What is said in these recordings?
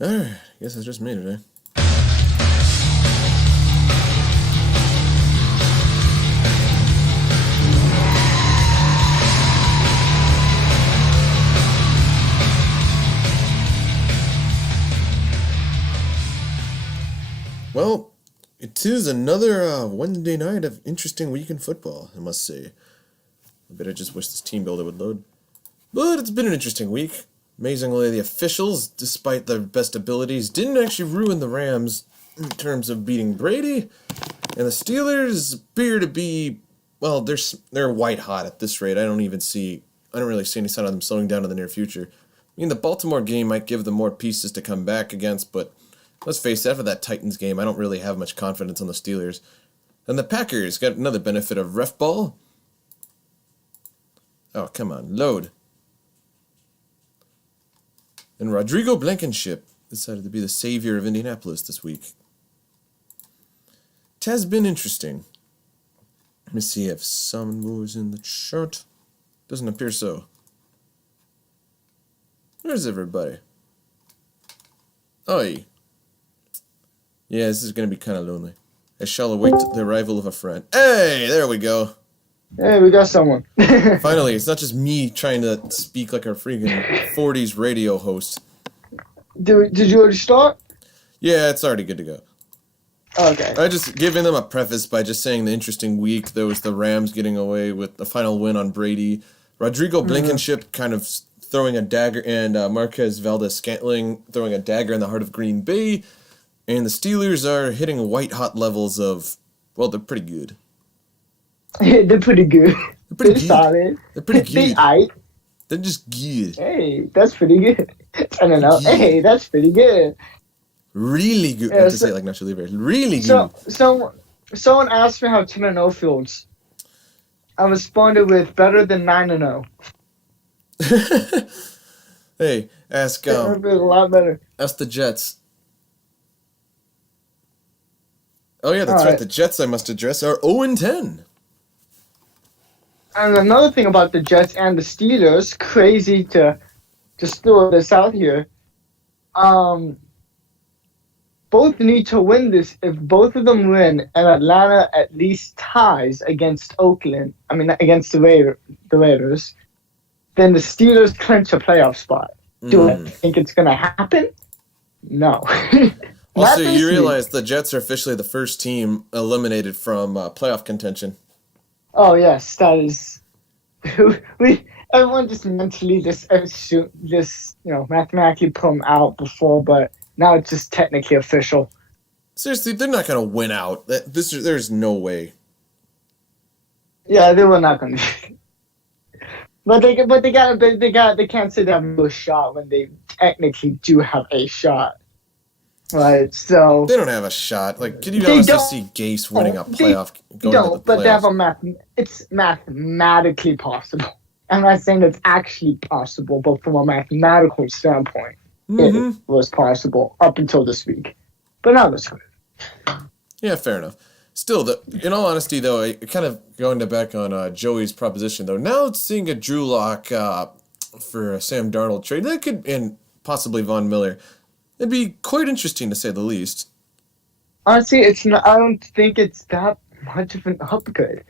Alright, guess it's just me today. Well, it is another Wednesday night of interesting week in football, I must say. I bet I just wish this team builder would load. But it's been an interesting week. Amazingly, the officials, despite their best abilities, didn't actually ruin the Rams in terms of beating Brady. And the Steelers appear to be, well, they're white hot at this rate. I don't really see any sign of them slowing down in the near future. I mean, the Baltimore game might give them more pieces to come back against, but let's face it, after that Titans game, I don't really have much confidence on the Steelers. And the Packers got another benefit of ref ball. Oh, come on, load. And Rodrigo Blankenship decided to be the savior of Indianapolis this week. It has been interesting. Let me see if someone moves in the chart. Doesn't appear so. Where's everybody? Oi. Yeah, this is going to be kind of lonely. I shall await the arrival of a friend. Hey, there we go. Hey, we got someone. Finally, it's not just me trying to speak like a freaking 40s radio host. Did you already start? Yeah, it's already good to go. Okay. I just giving them a preface by just saying the interesting week. There was the Rams getting away with the final win on Brady. Rodrigo Blankenship kind of throwing a dagger, and Marquez Valdez-Scantling throwing a dagger in the heart of Green Bay. And the Steelers are hitting white-hot levels of, well, they're pretty good. They're pretty good. They're pretty good. Solid. They're pretty good. They're just good. Hey, that's pretty good. I don't know. Good. Hey, that's pretty good. Really good. Yeah, I have to say it like Nacho Libre. Really good. Someone asked me how 10-0 feels. I responded with better than 9-0. Hey, ask It feels a lot better. the Jets. Oh yeah, that's right. The Jets I must address are 0-10. And another thing about the Jets and the Steelers, crazy to just throw this out here. Both need to win this. If both of them win, and Atlanta at least ties against against the Raiders, then the Steelers clinch a playoff spot. Do I think it's going to happen? No. Also, you realize the Jets are officially the first team eliminated from playoff contention. Oh yes, that is. Everyone just mentally mathematically put them out before, but now it's just technically official. Seriously, they're not going to win out. There's no way. Yeah, they were not going to. But they can't say they have no shot when they technically do have a shot. Right, so they don't have a shot. Like, can you honestly see Gase winning a playoff? But they have it's mathematically possible. I'm not saying it's actually possible, but from a mathematical standpoint, it was possible up until this week. But now this week. Yeah, fair enough. Still, in all honesty, though, kind of going back on Joey's proposition, though, now seeing a Drew Lock for a Sam Darnold trade, and possibly Von Miller, it'd be quite interesting to say the least. Honestly, it's not. I don't think it's that much of an upgrade.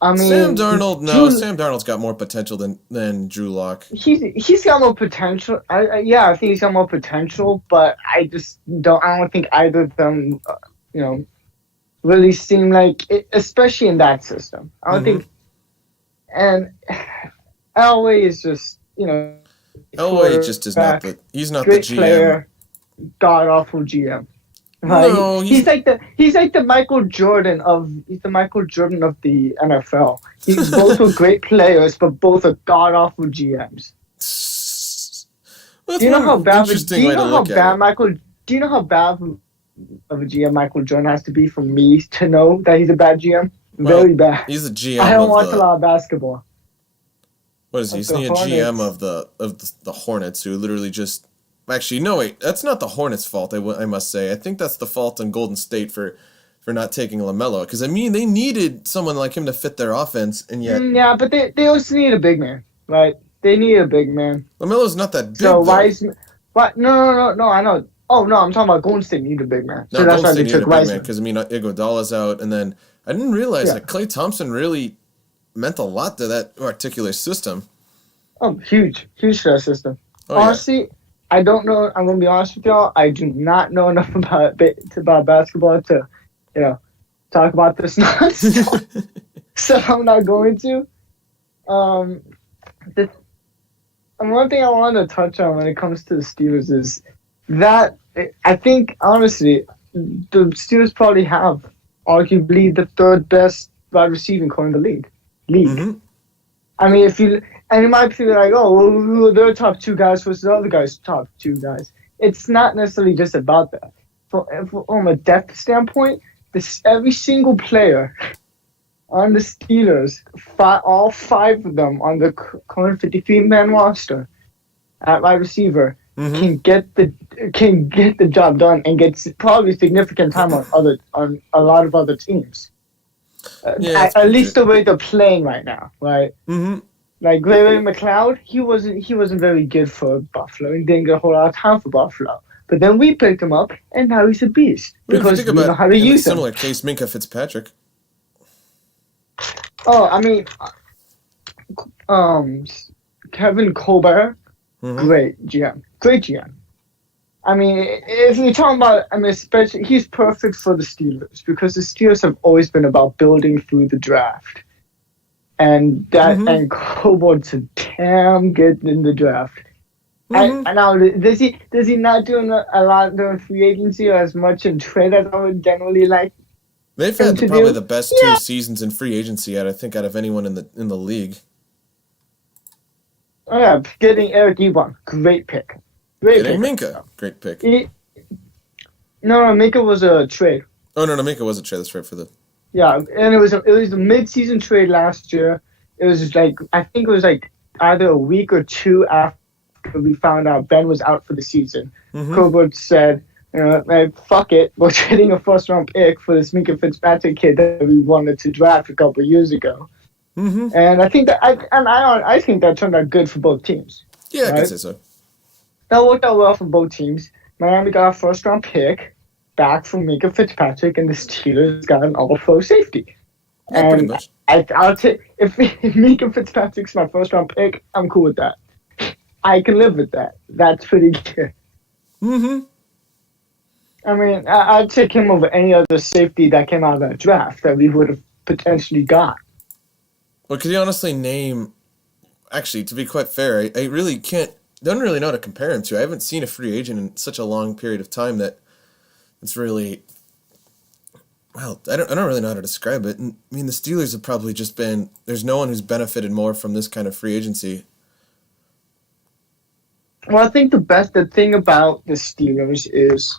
I mean, Sam Darnold's got more potential than Drew Lock. He's got more potential. I think he's got more potential, but I don't think either of them, really seem like it, especially in that system. I don't think. And Elway is just, Elway just is not he's not the GM. Player, god awful GM. No, he's like the Michael Jordan of the NFL. Both were great players, but both are god awful GMs. Do you know how bad of a GM Michael Jordan has to be for me to know that he's a bad GM? Very bad. He's a GM. I don't watch a lot of basketball. What is he? He's a GM of the Hornets, who literally just. Actually, no, wait. That's not the Hornets' fault, I must say. I think that's the fault on Golden State for not taking LaMelo. Because, they needed someone like him to fit their offense, and yet... Yeah, but they also need a big man, right? They need a big man. LaMelo's not that big, So What? No. I know. Oh no, I'm talking about Golden State need a big man. Now, So that's Golden why State they needed took a big man Wiseman. because, I mean, Iguodala's out. And then I didn't realize Yeah. that Klay Thompson really meant a lot to that particular system. Oh, huge for that system. Oh, yeah. Honestly, I don't know. I'm gonna be honest with y'all. I do not know enough about basketball to, talk about this nonsense. So I'm not going to. Um, the and one thing I wanted to touch on when it comes to the Steelers is that I think honestly the Steelers probably have arguably the third best wide receiving core in the league. Mm-hmm. I mean, and you might feel like, oh, well, who are their top two guys versus the other guy's top two guys? It's not necessarily just about that. From a depth standpoint, every single player on the Steelers, all five of them on the current 53-man roster at wide receiver, Mm-hmm. can get the job done and get probably significant time on a lot of other teams. Yeah, at least the way they're playing right now, right? Mm-hmm. Like Ray McLeod, he wasn't very good for Buffalo and didn't get a whole lot of time for Buffalo. But then we picked him up, and now he's a beast because we know how to use him. Similar case, Minkah Fitzpatrick. Oh, I mean, Kevin Colbert, great GM. I mean, if you're talking about, especially he's perfect for the Steelers because the Steelers have always been about building through the draft, and and Colbert's a damn good in the draft. And now, does he not doing a lot during free agency or as much in trade as I would generally like? They've had probably the best 2 seasons in free agency out of anyone in the league. Oh yeah, getting Eric Ebron, great pick. Getting Minkah, great pick. No, Minkah was a trade. Oh no, Minkah was a trade. That's right for the. Yeah, and it was a mid-season trade last year. It was I think it was either a week or two after we found out Ben was out for the season. Colbert said, fuck it, we're trading a first-round pick for this Minkah Fitzpatrick kid that we wanted to draft a couple of years ago. And I think that I think that turned out good for both teams. Yeah, right? I can say so. That worked out well for both teams. Miami got a first-round pick back from Minkah Fitzpatrick, and the Steelers got an all-pro safety. Yeah, pretty much. I'll take if Minkah Fitzpatrick's my first-round pick, I'm cool with that. I can live with that. That's pretty good. I mean, I'd take him over any other safety that came out of that draft that we would have potentially got. Well, could you honestly name... Actually, to be quite fair, I really don't really know how to compare him to. I haven't seen a free agent in such a long period of time that it's really... Well, I don't really know how to describe it. I mean, the Steelers have probably just been... There's no one who's benefited more from this kind of free agency. Well, I think the thing about the Steelers is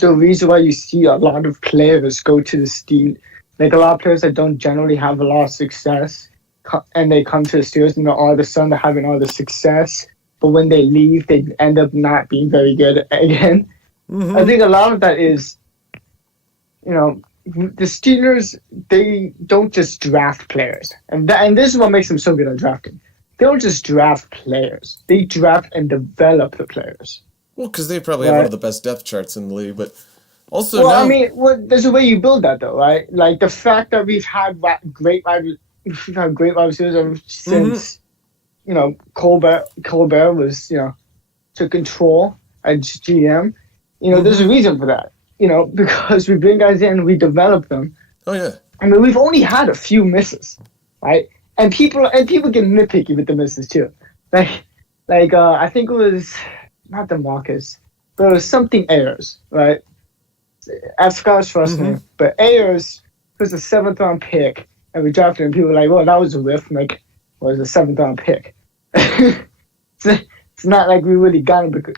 the reason why you see a lot of players go to the Steelers, like a lot of players that don't generally have a lot of success, and they come to the Steelers and all of a sudden they're having all the success, but when they leave, they end up not being very good again. I think a lot of that is, the Steelers, they don't just draft players, and this is what makes them so good at drafting. They don't just draft players; they draft and develop the players. Well, because they probably have one of the best depth charts in the league, but also there's a way you build that, though, right? Like the fact that we've had great wide receivers ever since, Colbert was, took control as GM. There's a reason for that. Because we bring guys in, we develop them. Oh yeah. I mean, we've only had a few misses, right? And people get nitpicky with the misses too. I think it was not DeMarcus, but it was something Ayers, right? I forgot his first name, but Ayers was a 7th-round pick, and we drafted him. People were like, "Well, that was a whiff." Like, was a 7th-round pick. It's not like we really got him because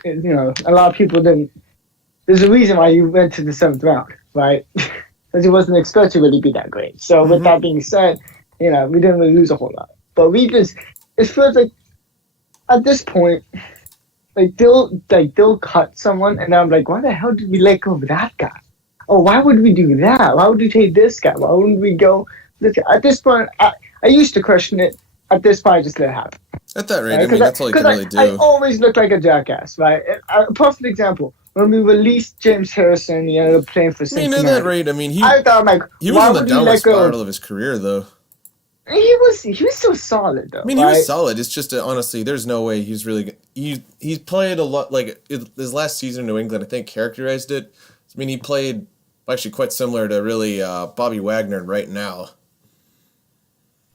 a lot of people didn't. There's a reason why he went to the 7th round, right? Because he wasn't expected to really be that great. So with that being said, we didn't really lose a whole lot. But it feels like at this point, they'll cut someone, and I'm like, why the hell did we let go of that guy? Oh, why would we do that? Why would we take this guy? Why wouldn't we go? At this point, I used to question it. at this point, I just let it happen. At that rate, Right? I mean, that's all you can really I do. always look like a jackass, right? A perfect example. When we released James Harrison, he ended up playing for I mean, at that Cincinnati. rate, I mean, I thought, like, he was why in the would you downward let go? spiral of his career, though. He was still solid though. I mean, he was solid. It's just honestly, there's no way he's really. He's played a lot. Like his last season in New England, I think characterized it. I mean, he played actually quite similar to really Bobby Wagner right now.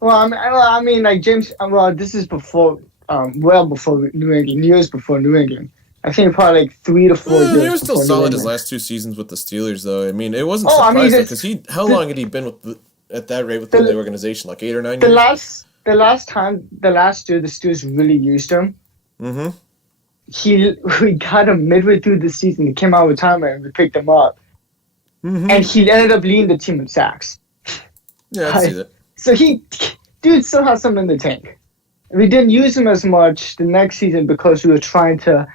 Well, I mean, like James. Well, this is before, well before New England, years before New England. I think probably like 3 to 4 years. He was still before New solid his England. last 2 seasons with the Steelers, though. I mean, it wasn't Oh, I mean, surprising because how long had he been with at that rate with the organization? Like 8 or 9 years. The last year the Steelers really used him. Mm-hmm. We got him midway through the season. He came out of retirement and we picked him up, and he ended up leading the team in sacks. Yeah, I see that. So dude still has some in the tank. We didn't use him as much the next season because we were trying to,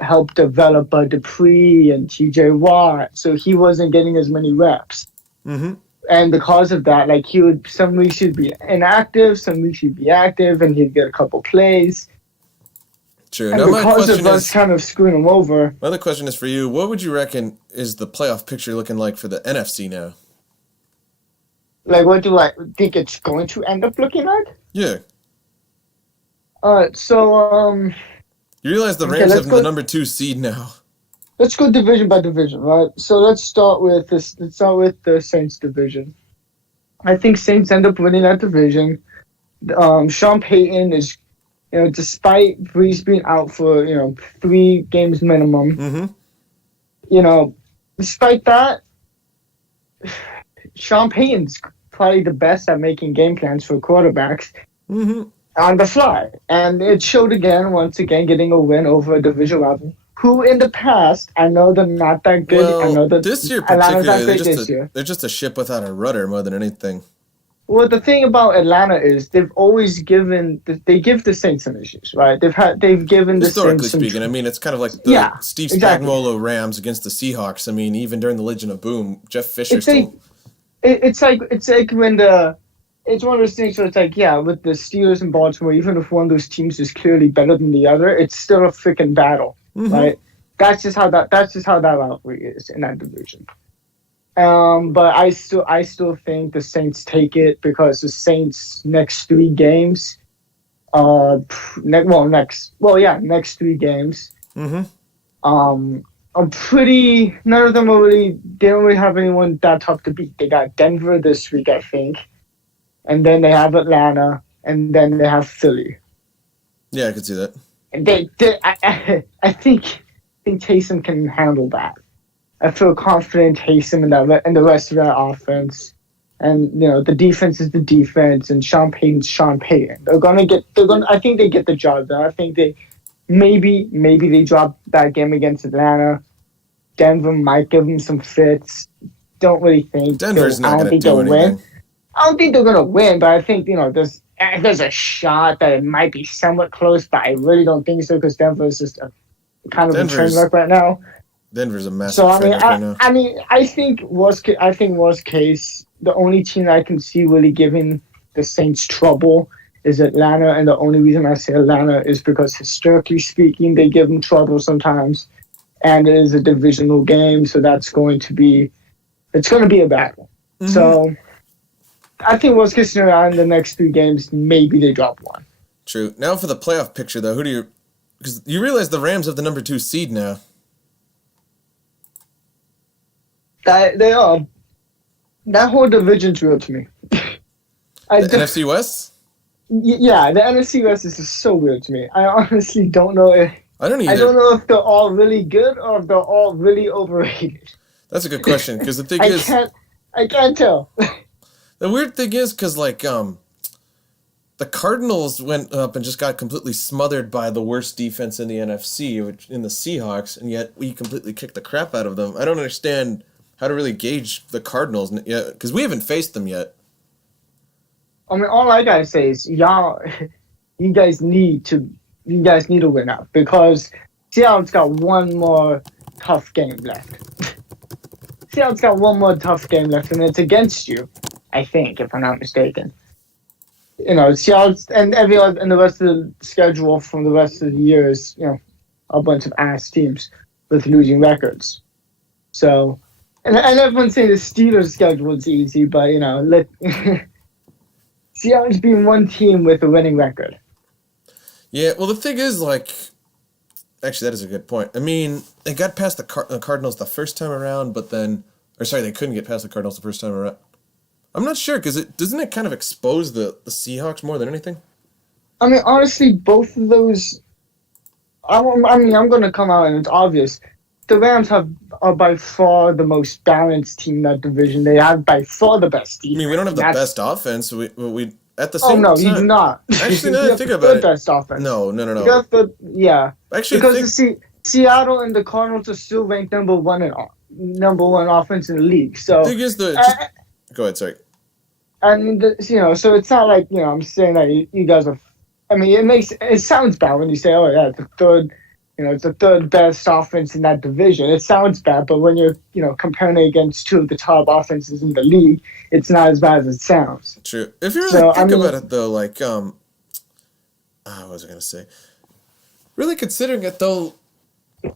help develop Dupree and T.J. Watt. So he wasn't getting as many reps. Mm-hmm. And because of that, like some weeks he'd be inactive, some weeks he'd be active, and he'd get a couple plays. True. And Now because of us kind of screwing him over. My other question is for you. What would you reckon is the playoff picture looking like for the NFC now? Like, what do I think it's going to end up looking like? Yeah. So you realize the Rams have the number 2 seed now. Let's go division by division, right? So let's start with this. Let's start with the Saints division. I think Saints end up winning that division. Sean Payton is, despite Brees being out for 3 games minimum. Mm-hmm. Despite that, Sean Payton's probably the best at making game plans for quarterbacks on the fly, and it showed once again, getting a win over a division rival. Who in the past, I know they're not that good. Well, I know that this year Atlanta's not particularly, great they're just a ship without a rudder more than anything. Well, the thing about Atlanta is they've always give the Saints some issues, right? They've given the historically Saints speaking. I mean, it's kind of like the Steve Spagnuolo Rams against the Seahawks. I mean, even during the Legion of Boom, Jeff Fisher It's like when it's one of those things where it's like, with the Steelers and Baltimore, even if one of those teams is clearly better than the other, it's still a freaking battle, right? That's just how that rivalry is in that division. But I still think the Saints take it because the Saints next 3 games, next 3 games, are pretty. None of them are really. They don't really have anyone that tough to beat. They got Denver this week, I think, and then they have Atlanta, and then they have Philly. Yeah, I could see that. And I think Taysom can handle that. I feel confident Taysom and the rest of that offense, and the defense is the defense, and Sean Payton's Sean Payton. I think they get the job done. I think they maybe they drop that game against Atlanta. Denver might give them some fits. Don't really think Denver's not going to do anything. Win. I don't think they're going to win, but I think there's a shot that it might be somewhat close, but I really don't think so because Denver is just a kind of a train wreck right now. Denver's a massive train wreck right now. I think worst case, the only team that I can see really giving the Saints trouble is Atlanta, and the only reason I say Atlanta is because historically speaking, they give them trouble sometimes, and it is a divisional game, so it's going to be a battle. So I think worst case scenario in the next 3 games, maybe they drop 1. True. Now for the playoff picture, though, because you realize the Rams have the number 2 seed now. They are. That whole division's real to me. The NFC West? Yeah, the NFC West is just so weird to me. I honestly don't know if... I don't either. I don't know if they're all really good or if they're all really overrated. That's a good question, because the thing I can't tell. The weird thing is, because, the Cardinals went up and just got completely smothered by the worst defense in the NFC, which in the Seahawks, and yet we completely kicked the crap out of them. I don't understand how to really gauge the Cardinals yet, because we haven't faced them yet. I mean, all I gotta say is, you guys need to win out, because Seattle's got one more tough game left. And it's against you, I think, if I'm not mistaken. Seattle and everyone and the rest of the schedule from the rest of the year is a bunch of ass teams with losing records. So, and everyone's saying the Steelers' schedule is easy, but let Seattle's being one team with a winning record. Yeah, well, the thing is, like, actually, that is a good point. I mean, they got past the Cardinals the first time around, but then, or sorry, they couldn't get past the Cardinals the first time around. I'm not sure, because doesn't it kind of expose the Seahawks more than anything? I mean, honestly, both of those. I'm going to come out and it's obvious. The Rams are by far the most balanced team in that division. They have by far the best defense. I mean, we don't have the best offense. We at the Oh same no, time. you do not. Actually, now you that I have think the about third it, best offense. no. You have the Actually, because Seattle and the Cardinals are still ranked number one offense in the league. So the thing is go ahead, sorry. and so it's not like I'm saying that you guys are. I mean, it sounds bad when you say, oh yeah, it's the third best offense in that division. It sounds bad, but when you're comparing it against two of the top offenses in the league, it's not as bad as it sounds. True. If you really think about it, though, like what was I gonna say? Really considering it, though,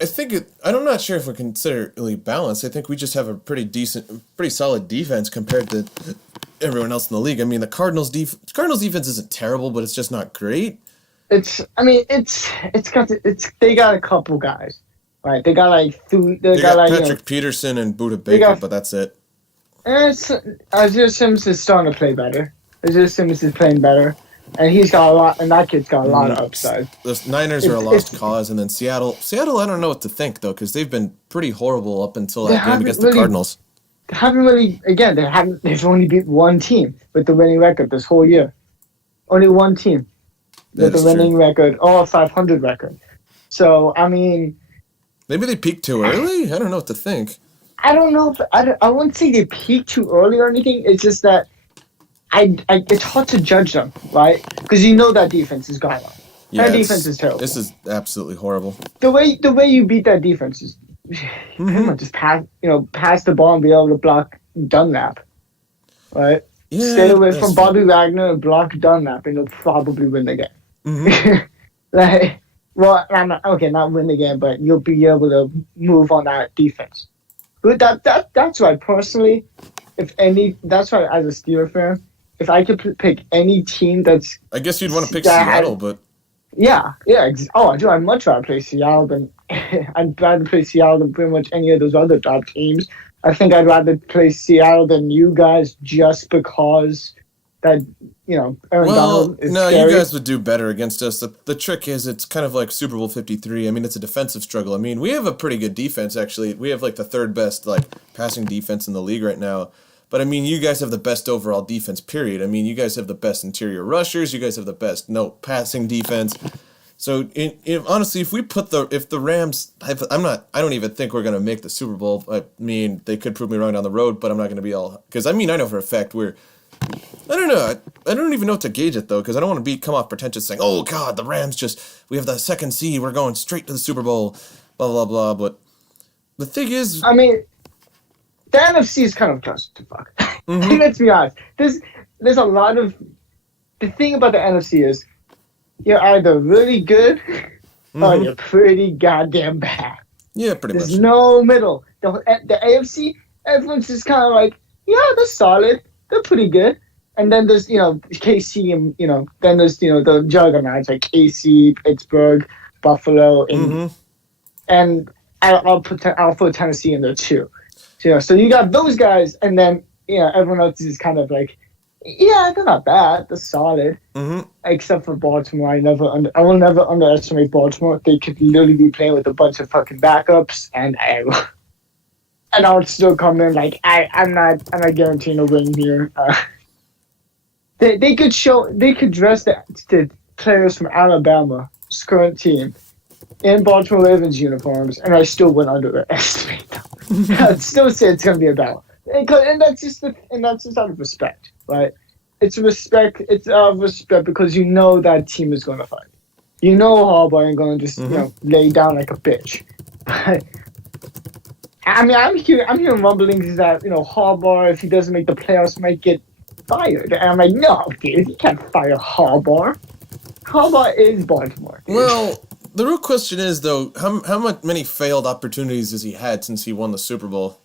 I think I'm not sure if we consider it really balanced. I think we just have a pretty solid defense compared to everyone else in the league. I mean, the Cardinals defense isn't terrible, but it's just not great. They got a couple guys, right? They got like they got Patrick Peterson and Budda Baker, but that's it. And Isaiah Simmons is starting to play better. Isaiah Simmons is playing better, and he's got a lot. And that kid's got a lot of upside. The Niners are a lost cause, and then Seattle. I don't know what to think though, because they've been pretty horrible up until that game against the Cardinals. They haven't really. Again, they've only beat one team with the winning record this whole year. Only one team. With the winning record, 500 record. So, I mean... Maybe they peaked too early? I don't know what to think. I don't know. I wouldn't say they peaked too early or anything. It's just that it's hard to judge them, right? Because that defense is gone. Yeah, that defense is terrible. This is absolutely horrible. The way you beat that defense is pretty much just pass the ball and be able to block Dunlap, right? Yeah, stay away from Bobby Wagner and block Dunlap, and you'll probably win the game. Mm-hmm. Not win the game, but you'll be able to move on that defense. But that's why personally, that's why as a Steelers fan, if I could pick any team that's, I guess you'd want to pick Seattle, but yeah. I do. I'd much rather play Seattle than I'd rather play Seattle than pretty much any of those other top teams. I think I'd rather play Seattle than you guys just because that, Aaron Donald is scary. You guys would do better against us. The trick is it's kind of like Super Bowl 53. I mean, it's a defensive struggle. I mean, we have a pretty good defense, actually. We have like the third best passing defense in the league right now. But, I mean, you guys have the best overall defense, period. I mean, you guys have the best interior rushers. You guys have the best passing defense. So, honestly, if the Rams, I don't even think we're going to make the Super Bowl. I mean, they could prove me wrong down the road, but I'm not going to be all, because I know for a fact I don't know. I don't even know what to gauge it, though, because I don't want to come off pretentious saying, oh, God, the Rams we have the second seed, we're going straight to the Super Bowl, blah, blah, blah. But the thing is, I mean, the NFC is kind of just to fuck. Mm-hmm. Let's be honest. There's a lot of, the thing about the NFC is, you're either really good or you're pretty goddamn bad. Yeah, pretty much. There's no middle. The AFC, everyone's just kind of like, yeah, they're solid. They're pretty good. And then there's, KC and, then there's, the juggernauts like KC, Pittsburgh, Buffalo, and I'll put Tennessee in there too. So you got those guys, and then, everyone else is kind of like, yeah, they're not bad. They're solid. Mm-hmm. Except for Baltimore. I will never underestimate Baltimore. They could literally be playing with a bunch of fucking backups, and I would still come in like I'm not guaranteeing a win here. They could dress the players from Alabama's current team in Baltimore Ravens uniforms, and I still wouldn't underestimate them. I'd still say it's gonna be a battle. And that's just out of respect, right? It's respect. It's out of respect because that team is going to fight. Harbaugh ain't going to just lay down like a bitch. I mean, I'm hearing rumblings that Harbaugh, if he doesn't make the playoffs, might get fired. And I'm like, no, dude, you can't fire Harbaugh. Harbaugh is Baltimore. Dude. Well, the real question is, though, how many failed opportunities has he had since he won the Super Bowl?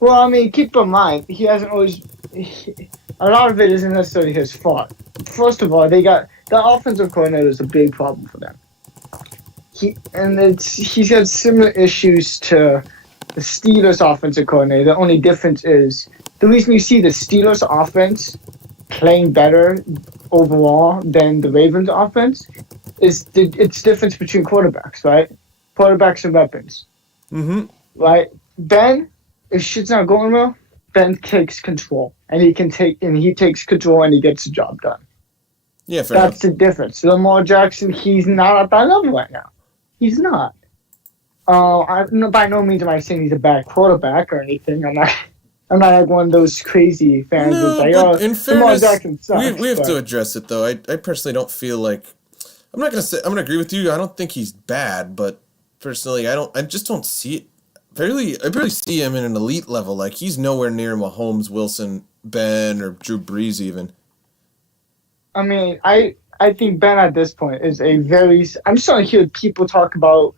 Well, I mean, keep in mind, he hasn't always. A lot of it isn't necessarily his fault. First of all, the offensive coordinator is a big problem for them. He's had similar issues to the Steelers' offensive coordinator. The only difference is the reason you see the Steelers' offense playing better overall than the Ravens' offense is it's difference between quarterbacks, right? Quarterbacks and weapons, right? Ben, if shit's not going well, Ben takes control, and he takes control and he gets the job done. Yeah, fair enough. That's the difference. Lamar Jackson, he's not at that level right now. He's not. By no means am I saying he's a bad quarterback or anything. I'm not like one of those crazy fans that's like, but in fairness, Lamar Jackson sucks. we have to address it, though. I personally don't feel like... I'm gonna agree with you. I don't think he's bad, but personally, I just don't see it. I barely see him in an elite level. Like, he's nowhere near Mahomes, Wilson, Ben, or Drew Brees even. I mean, I think Ben at this point is a very... I'm starting to hear people talk about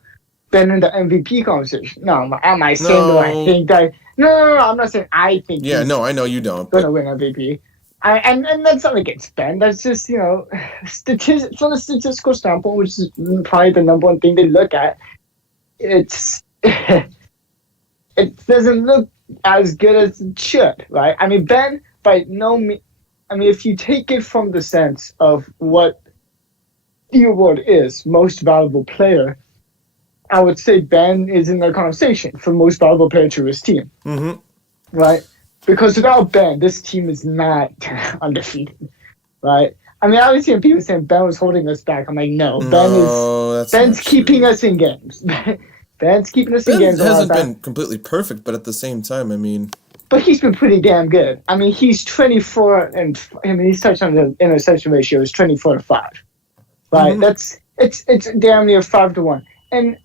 Ben in the MVP conversation. No, am I saying that I think that... No, I'm not saying I think Yeah, no, I know you don't. Going to win MVP. And that's not against Ben. That's just, from a statistical standpoint, which is probably the number one thing they look at, it doesn't look as good as it should, right? I mean, Ben, by no means... I mean, if you take it from the sense of what the award is, most valuable player, I would say Ben is in the conversation for most valuable player to his team. Right? Because without Ben, this team is not undefeated. Right? I mean, I was hearing people saying Ben was holding us back. I'm like, no. Ben's keeping us in games. Ben's keeping us in games. Ben hasn't been completely perfect, but at the same time, I mean... But he's been pretty damn good. I mean, he's 24 and he's touchdown to interception ratio is 24-5, right? It's damn near 5-1. And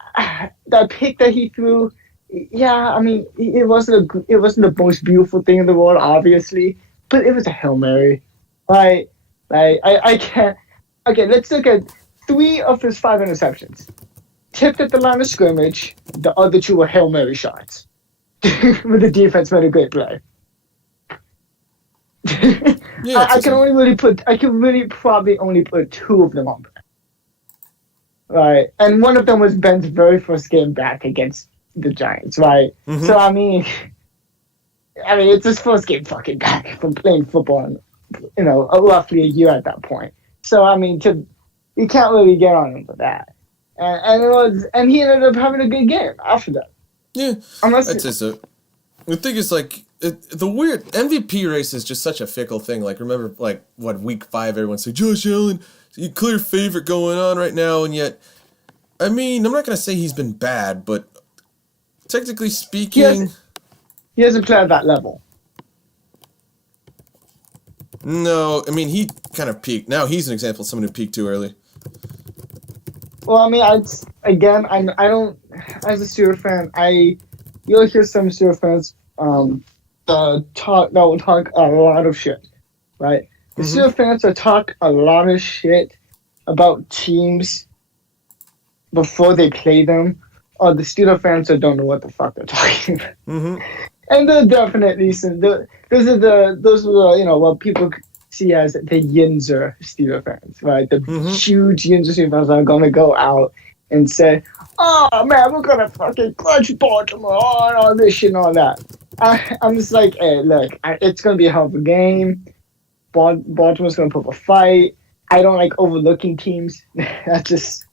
that pick that he threw, yeah, I mean, it wasn't the most beautiful thing in the world, obviously, but it was a Hail Mary, right? Like I can't. Okay, let's look at 3 of his 5 interceptions. Tipped at the line of scrimmage. The other 2 were Hail Mary shots. With the defense made a great play. Yeah, I can really probably only put 2 of them on. Right. And one of them was Ben's very first game back against the Giants, right? So I mean it's his first game fucking back from playing football in, roughly a year at that point. So I mean you can't really get on him for that. And he ended up having a good game after that. Yeah, I'd say so. The thing is, like, the weird MVP race is just such a fickle thing. Like, remember, week 5, everyone said, Josh Allen, you clear favorite going on right now, and yet, I mean, I'm not going to say he's been bad, but technically speaking... He hasn't played at that level. No, I mean, he kind of peaked. Now he's an example of someone who peaked too early. Well, I mean, I don't, as a Steelers fan, you'll hear some Steelers fans that will talk a lot of shit, right? The Steelers fans that talk a lot of shit about teams before they play them are the Steelers fans that don't know what the fuck they're talking about. And there are definitely those are the what people see as the Yinzer Steelers fans, right? The huge Yinzer Steelers fans are gonna go out and say, "Oh man, we're gonna fucking clutch Baltimore and all this shit and all that." I'm just like, hey, look, it's gonna be a hell of a game. Baltimore's gonna put up a fight. I don't like overlooking teams. That's just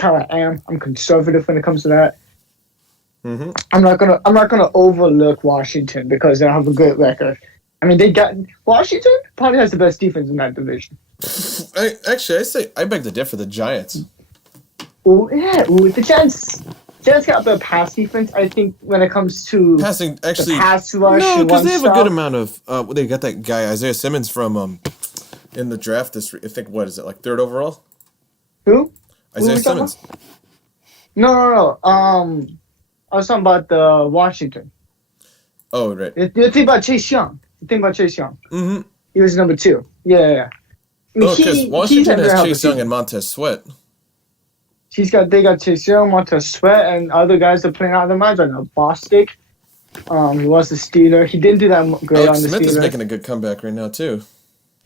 how I am. I'm conservative when it comes to that. I'm not gonna overlook Washington because they have a good record. I mean, Washington probably has the best defense in that division. I beg to differ. The Giants. The Giants. Giants got the pass defense. I think when it comes to passing, actually, the pass rush. No, because they have a good amount of. They got that guy Isaiah Simmons from in the draft. I think what is it like 3rd overall? Who? Isaiah Simmons. No. I was talking about the Washington. Oh right. You're thinking about Chase Young. Think about Chase Young. Mm-hmm. He was number 2. Yeah. I mean, Oh, because he's Washington had has very Chase healthy Young and Montez Sweat. They got Chase Young, Montez Sweat, and other guys are playing out of their minds right now. Bostic, he was the Steeler. He didn't do that great Alex on the Smith Steelers. is making a good comeback right now too.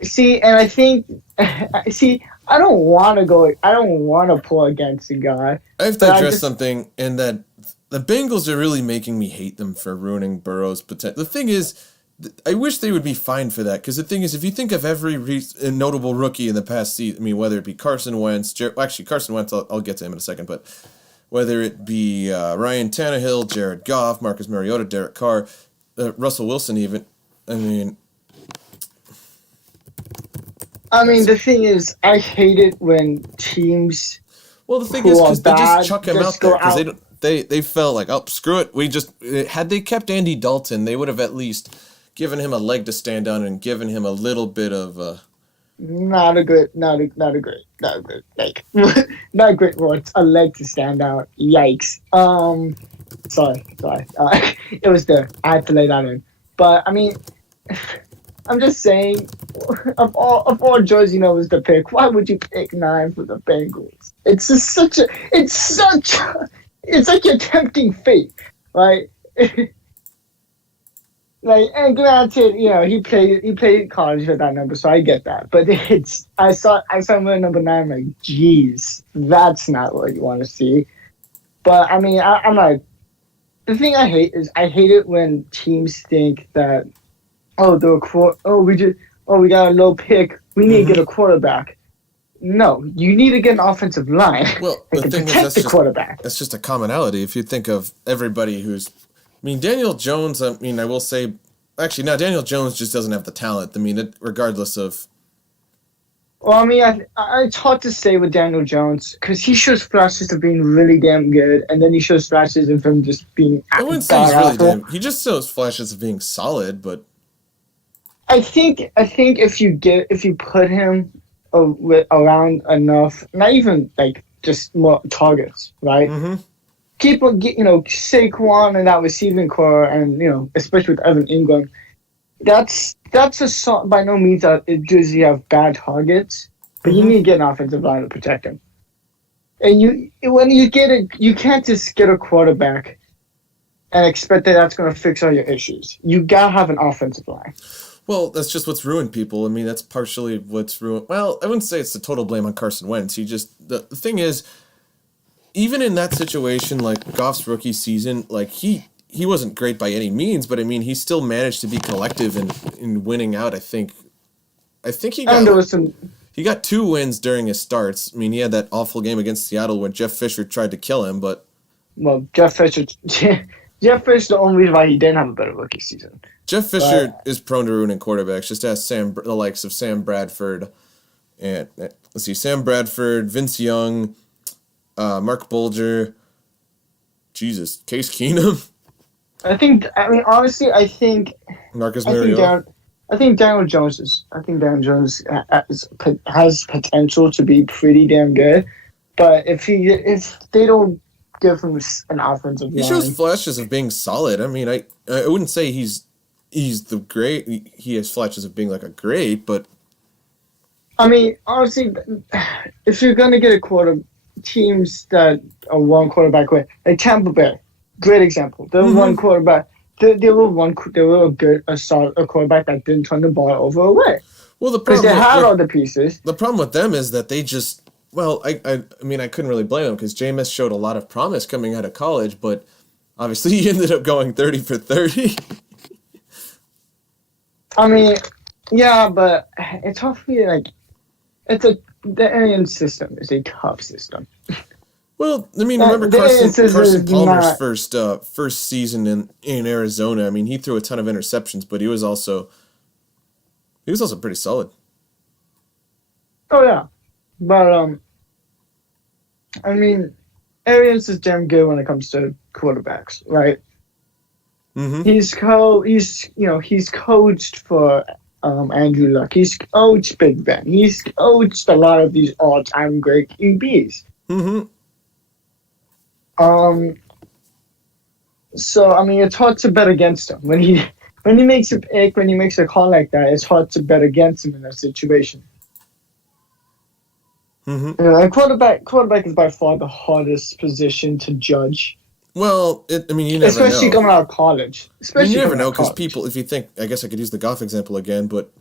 See, and I think, I don't want to pull against the guy. I have to address something, in that the Bengals are really making me hate them for ruining Burrow's potential. The thing is, I wish they would be fined for that, because the thing is, if you think of every notable rookie in the past season, I mean, whether it be Carson Wentz, Carson Wentz, I'll get to him in a second, but whether it be Ryan Tannehill, Jared Goff, Marcus Mariota, Derek Carr, Russell Wilson even, I mean, the thing is, I hate it when teams. Well, the thing is, because they just chuck him out there because they felt like, oh, screw it. Had they kept Andy Dalton, they would have at least given him a leg to stand on and given him a little bit of. Not a great like not a great word. A leg to stand out. Yikes. Sorry. It was there. I had to lay that in. But I mean, I'm just saying, of all Jersey knows the pick, why would you pick 9 for the Bengals? It's just it's like you're tempting fate, right? And granted, he played college with that number, so I get that. But I saw him at number 9, I'm like, geez, that's not what you want to see. But I mean, I'm like, the thing I hate it when teams think that, we got a low pick, we need to get a quarterback. No, you need to get an offensive line. Well, the thing is, quarterback. That's just a commonality. If you think of everybody Daniel Jones, I will say, actually, no, Daniel Jones just doesn't have the talent. Regardless of. Well, I mean, it's hard to say with Daniel Jones, because he shows flashes of being really damn good, and then he shows flashes of him just being. I wouldn't say he's really damn. He just shows flashes of being solid, but. I think if you put him around enough, not even like just more targets, right? Mm-hmm. Keep Saquon and that receiving core, and especially with Evan Ingram, that's by no means that does he have bad targets, but you need to get an offensive line to protect him. And when you get it, you can't just get a quarterback and expect that's going to fix all your issues. You gotta have an offensive line. Well, that's just what's ruined people. I mean, that's partially what's ruined. Well, I wouldn't say it's the total blame on Carson Wentz. The thing is, even in that situation, like Goff's rookie season, like he wasn't great by any means, but I mean, he still managed to be collective in winning out. I think he got. And there was some. He got 2 wins during his starts. I mean, he had that awful game against Seattle where Jeff Fisher tried to kill him, but. Well, Jeff Fisher, the only reason why he didn't have a better rookie season. Jeff Fisher is prone to ruining quarterbacks. Just ask the likes of Sam Bradford, and let's see, Sam Bradford, Vince Young, Mark Bulger, Jesus, Case Keenum. Honestly, I think Marcus Mariota. I think Daniel Jones has potential to be pretty damn good, but if they don't give him an offensive line, he shows flashes of being solid. I mean, I wouldn't say he's the great. He has flashes of being like a great, but I mean, honestly, if you're gonna get teams that are one quarterback away, like Tampa Bay, great example. They were one quarterback. They were a solid quarterback that didn't turn the ball over away. Well, the problem because they had all the pieces. The problem with them is that they just. Well, I mean, I couldn't really blame them because Jameis showed a lot of promise coming out of college, but obviously he ended up going 30 for 30. I mean, yeah, but it's hard for me. The Arian system is a tough system. Well, I mean, remember Carson Palmer's first season in Arizona. I mean, he threw a ton of interceptions, but he was also pretty solid. Oh yeah, but I mean, Arians is damn good when it comes to quarterbacks, right? Mm-hmm. He's coached for Andrew Luck. He's coached Big Ben. He's coached a lot of these all-time great QBs. Mm-hmm. So I mean, it's hard to bet against him when when he makes a pick, when he makes a call like that, it's hard to bet against him in that situation. Mm-hmm. You know, and quarterback is by far the hardest position to judge. Well, you never especially know. coming out of college. Especially you never coming out know of because college. people, if you think, I guess I could use the Goff example again, but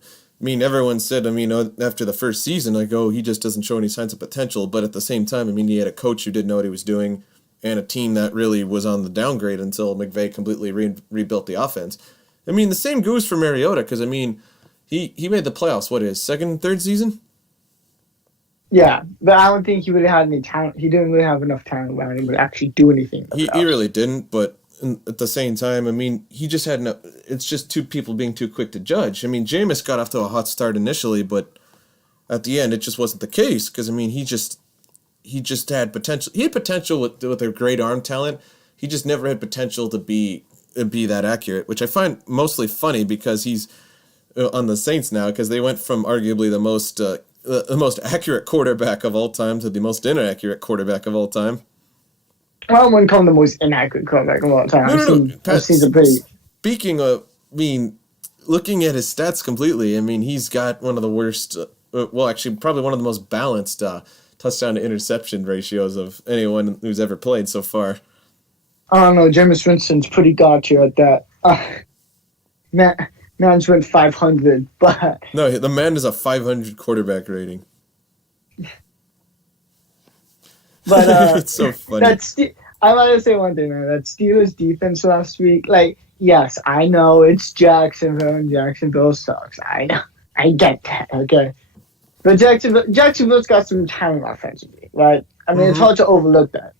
everyone said, after the first season, like, oh, he just doesn't show any signs of potential. But at the same time, he had a coach who didn't know what he was doing and a team that really was on the downgrade until McVay completely rebuilt the offense. The same goes for Mariota because, he made the playoffs, what, his second, third season? Yeah, but I don't think he really had any talent. He didn't really have enough talent around him to actually do anything. He really didn't, but at the same time, he just had no. It's just two people being too quick to judge. Jameis got off to a hot start initially, but at the end, it just wasn't the case because he just had potential. He had potential with a great arm talent. He just never had potential to be that accurate, which I find mostly funny because he's on the Saints now because they went from arguably the most accurate quarterback of all time to the most inaccurate quarterback of all time. I wouldn't call him the most inaccurate quarterback of all time. No. I've seen the pretty. Speaking of, looking at his stats completely, he's got one of the worst, actually probably one of the most balanced touchdown to interception ratios of anyone who's ever played so far. I don't know. Jameis Winston's pretty god tier at that. Man's went 500, but no, the man is a 500 quarterback rating. But it's so funny. I want to say one thing, man. That Steelers defense last week, yes, I know it's Jacksonville and Jacksonville sucks. I know, I get that. Okay, but Jacksonville's got some talent offensively, right? It's hard to overlook that.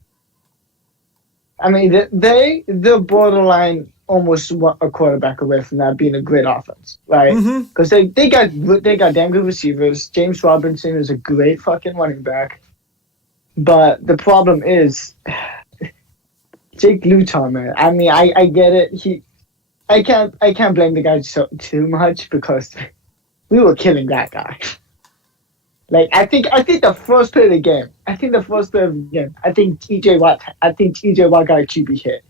They're borderline almost a quarterback away from that being a great offense, right? Because they got damn good receivers. James Robinson is a great fucking running back. But the problem is Jake Luton, man. I get it. I can't blame the guy too much because we were killing that guy. I think the first play of the game. I think TJ Watt got a QB hit.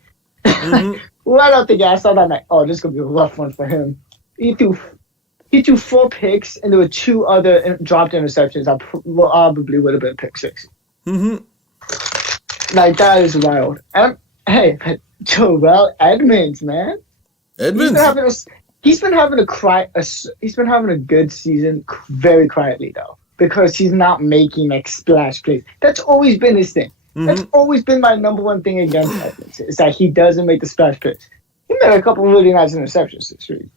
Right out the gate, I saw that. I'm like, oh, this is gonna be a rough one for him. He threw 4 picks, and there were 2 other dropped interceptions. I probably would have been pick 6. That is wild. Hey, Terrell Edmonds, man. Edmonds. He's been having a good season, very quietly though, because he's not making splash plays. That's always been his thing. That's always been my number one thing against Edmonds is that he doesn't make the splash plays. He made a couple of really nice interceptions this week.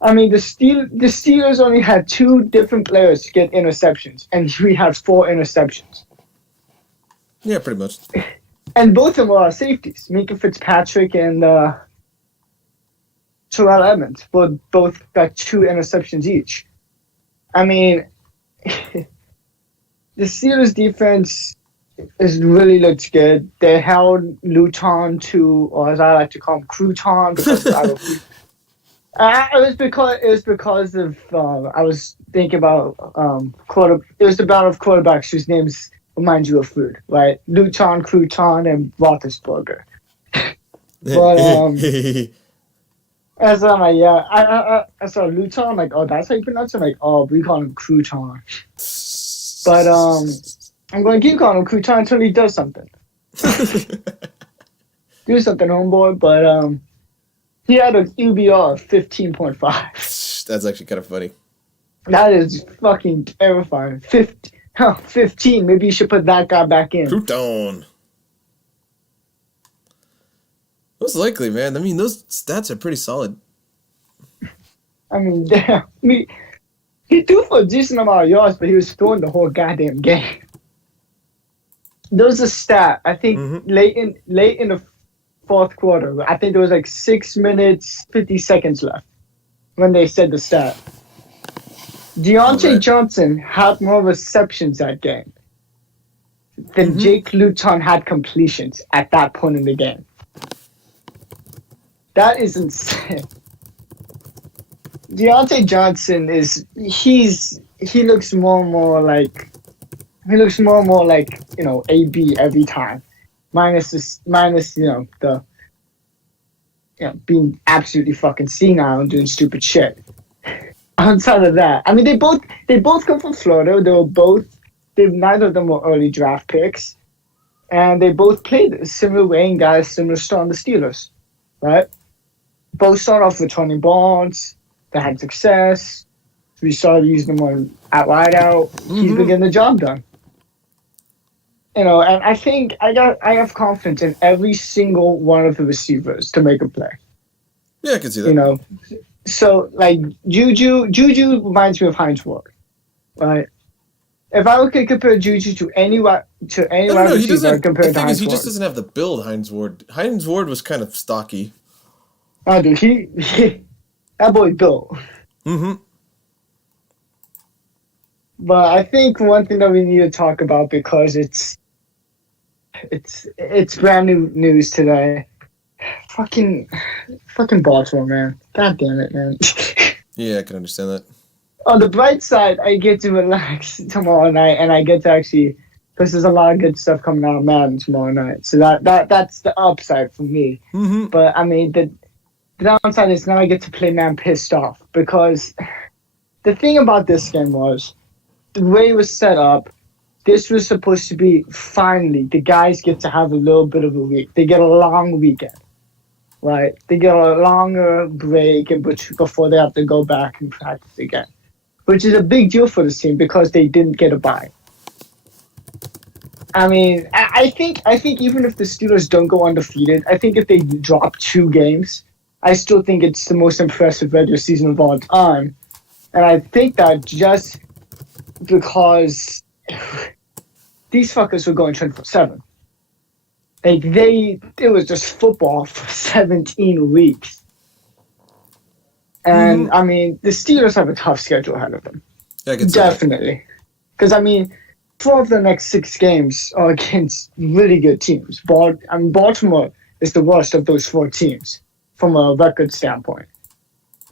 The Steelers only had 2 different players to get interceptions, and we had 4 interceptions. Yeah, pretty much. And both of them are safeties. Minka Fitzpatrick and Terrell Edmonds both got 2 interceptions each. The Steelers defense really looked good. They held Luton to, or as I like to call him, Crouton, because it was because of I was thinking about it was the battle of quarterbacks whose names remind you of food, right? Luton, Crouton, and Roethlisberger. But as I'm I saw Luton. I'm like, oh, that's how you pronounce it. I'm like, oh, we call him Crouton. But I'm going to keep calling him Crouton until he does something. Do something, homeboy. But he had a UBR of 15.5. That's actually kind of funny. That is fucking terrifying. 15. Maybe you should put that guy back in. Crouton. Most likely, man. Those stats are pretty solid. Damn. He threw for a decent amount of yards, but he was throwing the whole goddamn game. There was a stat, I think, late in the 4th quarter. I think there was 6 minutes, 50 seconds left when they said the stat. Deontay Johnson had more receptions that game than Jake Luton had completions at that point in the game. That is insane. Deontay Johnson he looks more and more like AB every time, minus the being absolutely fucking senile and doing stupid shit. Outside of that, I mean, they both come from Florida. Neither of them were early draft picks, and they both played a similar way and got a similar start on the Steelers, right? Both started off with Tony Bonds. They had success. We started using them at wideout. He's been getting the job done. And I think I have confidence in every single one of the receivers to make a play. Yeah, I can see that. So like Juju reminds me of Hines Ward, right? If I could compare Juju to any wide receiver compared to Hines he Ward, just doesn't have the build. Hines Ward. Hines Ward was kind of stocky. oh dude, that boy built. Mm-hmm. But I think one thing that we need to talk about because it's brand new news today. Fucking Baltimore, man. God damn it, man. Yeah, I can understand that. On the bright side, I get to relax tomorrow night, and I get to actually, because there's a lot of good stuff coming out of Madden tomorrow night. So that's the upside for me. Mm-hmm. But I mean, the downside is now I get to play man pissed off because the thing about this game was the way it was set up. This was supposed to be finally the guys get to have a little bit of a week. They get a long weekend, right? They get a longer break before they have to go back and practice again, which is a big deal for this team because they didn't get a bye. I mean, I think even if the Steelers don't go undefeated, I think if they drop 2 games, I still think it's the most impressive regular season of all time. And I think that just because these fuckers were going 24/7. Like it was just football for 17 weeks. And I mean, the Steelers have a tough schedule ahead of them. Yeah, I can see Definitely. Because I mean, 4 of the next 6 games are against really good teams. Baltimore is the worst of those 4 teams from a record standpoint.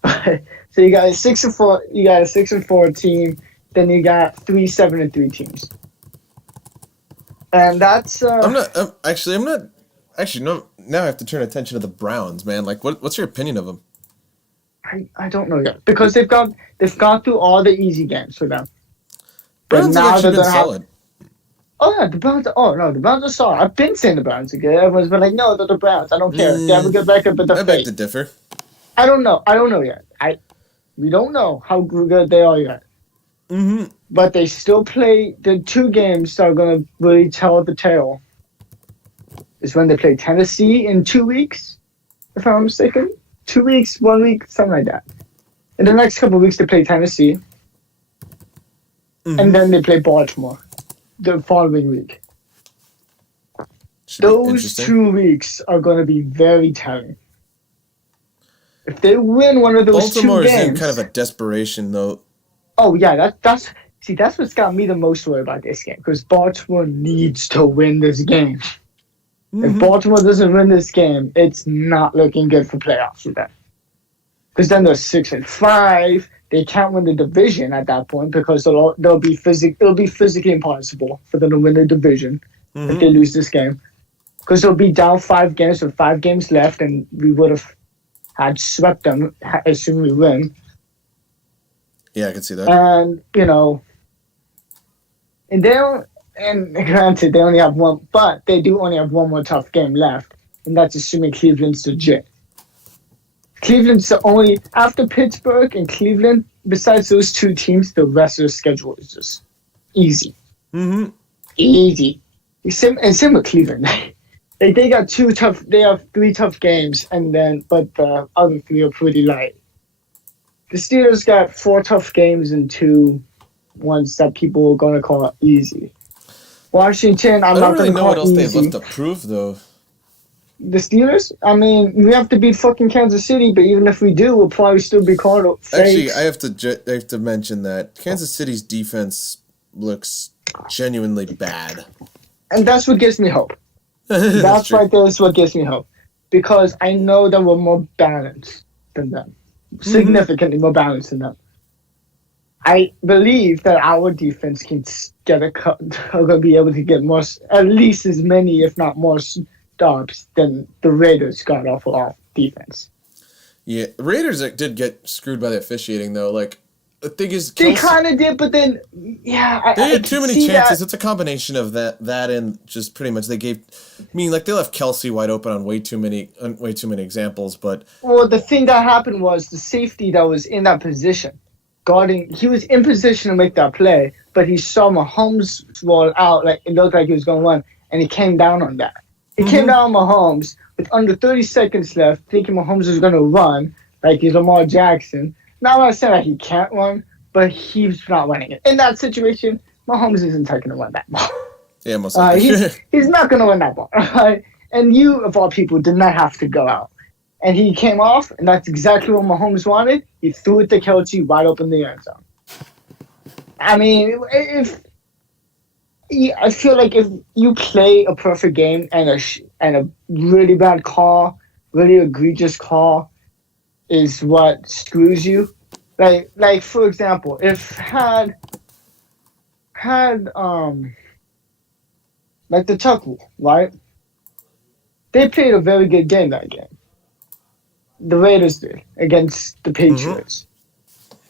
So you got a 6-4. You got a 6-4 team. Then you got 3 7-3 teams. And that's. I'm not. Actually, no. Now I have to turn attention to the Browns, man. Like, what's your opinion of them? I don't know yet because they've gone through all the easy games for them. Browns have actually been solid. Oh yeah, the Browns. Oh no, the Browns are solid. I've been saying the Browns are good. Everyone's been like, no, they're the Browns. I don't care. They have a good record, but I beg to differ. I don't know yet. We don't know how good they are yet. Mm-hmm. But they still play the 2 games that are going to really tell the tale. Is when they play Tennessee in 2 weeks, if I'm not mistaken. 2 weeks, 1 week, something like that. In the next couple of weeks, they play Tennessee. And then they play Baltimore the following week. Those 2 weeks are going to be very telling. If they win one of those 2 games... Baltimore is in kind of a desperation, though. Oh, yeah, that's what's got me the most worried about this game, because Baltimore needs to win this game. If Baltimore doesn't win this game, it's not looking good for playoffs for them. Because then they're 6-5. They can't win the division at that point because it'll be physically impossible for them to win the division if they lose this game. Because they'll be down 5 games with 5 games left, and we would have had swept them, assuming we win. Yeah, I can see that. And, and granted, they only have one, but they do only have one more tough game left, and that's assuming Cleveland's legit. Cleveland's the only, after Pittsburgh and Cleveland, besides those 2 teams, the rest of the schedule is just easy. Easy. Same with Cleveland. They got 2 tough, they have 3 tough games, but the other 3 are pretty light. The Steelers got 4 tough games and 2 ones that people are going to call easy. Washington, I'm not going to call easy. I don't really know what else they have left to prove, though. The Steelers? I mean, we have to beat fucking Kansas City, but even if we do, we'll probably still be called fakes. Actually, I have to mention that Kansas City's defense looks genuinely bad. And that's what gives me hope. That's right there is what gives me hope. Because I know that we're more balanced than them. Significantly more balanced than them. I believe that our defense can get are going to be able to get more, at least as many, if not more, stops, then the Raiders got off defense. Yeah, Raiders did get screwed by the officiating though. Like the thing is, They Kelce, kind of did, but then yeah, they I had can too many see chances. that. It's a combination of that and just pretty much they gave. I mean, like they left Kelsey wide open on way too many examples. But Well, the thing that happened was the safety that was in that position, guarding. He was in position to make that play, but he saw Mahomes roll out like it looked like he was going to run, and he came down on that. He came down on Mahomes with under 30 seconds left, thinking Mahomes was going to run like he's Lamar Jackson. Now, I'm not saying that he can't run, but he's not running it. In that situation, Mahomes isn't taking to run that ball. yeah, most likely. He's not going to run that ball. Right? And you, of all people, did not have to go out. And he came off, and that's exactly what Mahomes wanted. He threw it to Kelce wide open the end zone. I mean, I feel like if you play a perfect game and a really bad call, really egregious call, is what screws you. Like for example, if had like the tuck rule, right? They played a very good game that game. The Raiders did against the Patriots.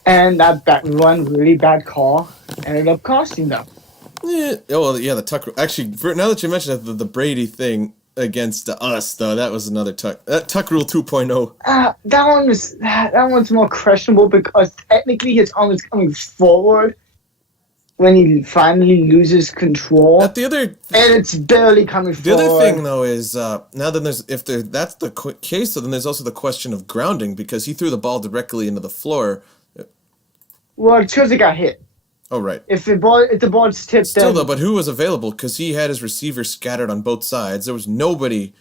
And that one really bad call ended up costing them. Yeah. Oh, well, yeah, the Tuck. Actually, now that you mentioned it, the Brady thing against us, though, that was another Tuck. That Tuck Rule 2.0. That one's more questionable because technically his arm is coming forward when he finally loses control. And it's barely coming forward. The other thing, though, is now then that's the case, so then there's also the question of grounding because he threw the ball directly into the floor. Well, it's because it got hit. Oh, right. If the ball's tipped, still though, but who was available? Because he had his receivers scattered on both sides. There was nobody.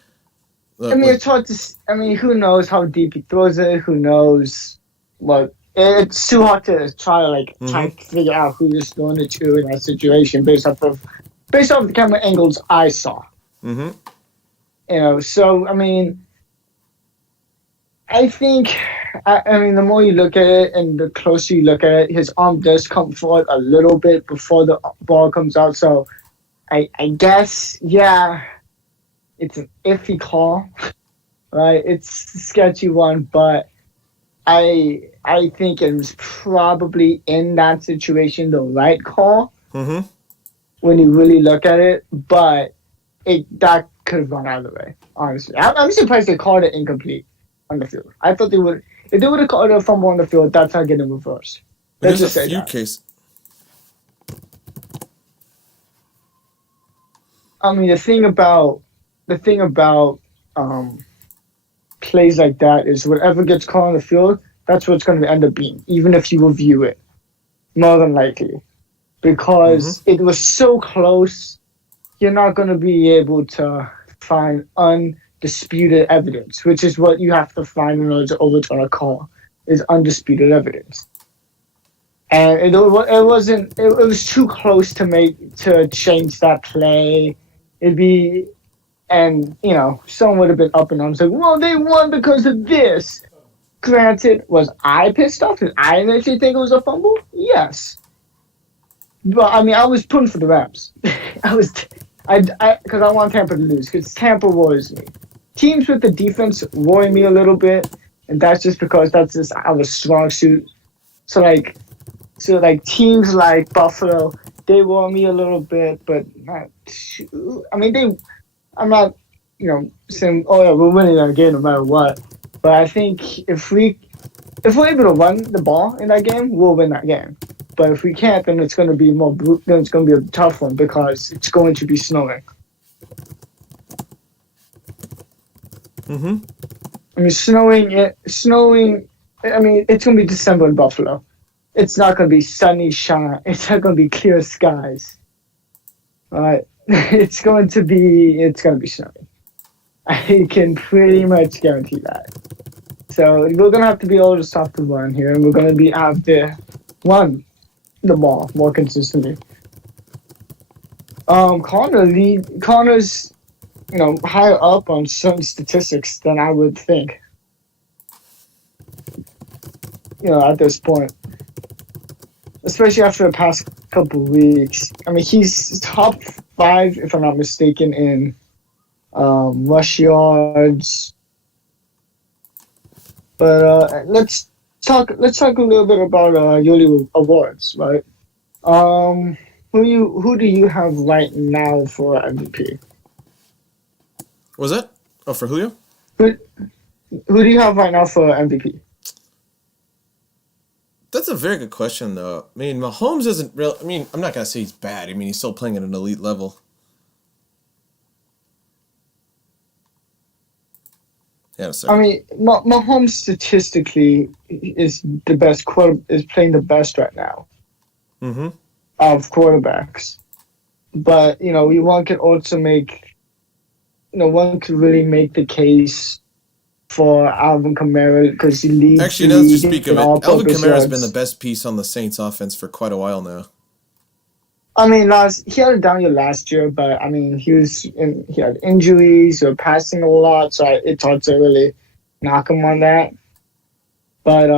It's hard to. I mean, who knows how deep he throws it? Who knows what? It's too hard to try to figure out who you're throwing it to in that situation based off the camera angles I saw. Mm-hmm. You know, so I mean, I think. I mean, the more you look at it and the closer you look at it, his arm does come forward a little bit before the ball comes out. So I guess, yeah, it's an iffy call, right? It's a sketchy one, but I think it was probably in that situation the right call when you really look at it, but that could have gone either way, honestly. I'm surprised they called it incomplete on the field. I thought they would. If they would have called a fumble on the field, that's not getting reversed. There's a few cases. I mean, the thing about plays like that is whatever gets called on the field, that's what it's going to end up being, even if you review it, more than likely, because it was so close. You're not going to be able to find undisputed evidence, which is what you have to find in order to overturn a call, is undisputed evidence. And it was too close to change that play. Someone would have been up in arms like, well, they won because of this. Granted, was I pissed off? Did I initially think it was a fumble? Yes. But I mean, I was pulling for the Rams. Because I want Tampa to lose, because Tampa worries me. Teams with the defense worry me a little bit, and that's just because that's just our strong suit. So teams like Buffalo, they worry me a little bit, but not too. I mean, I'm not, saying, oh yeah, we're winning that game no matter what. But I think if we're able to run the ball in that game, we'll win that game. But if we can't, then it's going to be then it's going to be a tough one because it's going to be snowing. I mean, snowing. I mean, it's going to be December in Buffalo. It's not going to be sunny shine. It's not going to be clear skies. All right, it's going to be snowing. I can pretty much guarantee that. So we're going to have to be able to stop the run here, and we're going to have to run the ball more consistently. Connor's, higher up on certain statistics than I would think. At this point, especially after the past couple of weeks. I mean, he's top 5, if I'm not mistaken, in rush yards. But let's talk a little bit about yearly awards, right? Um, who do you have right now for MVP? What was that? Oh, for Julio? Who who do you have right now for MVP? That's a very good question, though. I mean, Mahomes isn't real. I mean, I'm not gonna say he's bad. I mean, he's still playing at an elite level. Yeah, I sorry. mean, Mahomes statistically is the best quarter is playing the best right now Mm-hmm. of quarterbacks. But one could also make one could really make the case for Alvin Kamara because he leads Actually, the now that you league speak of in it, Alvin all-purpose Kamara has been the yards. best piece on the Saints offense for quite a while now. I mean, he had a down year last year, but I mean, he had injuries or passing a lot, so it's hard to really knock him on that. But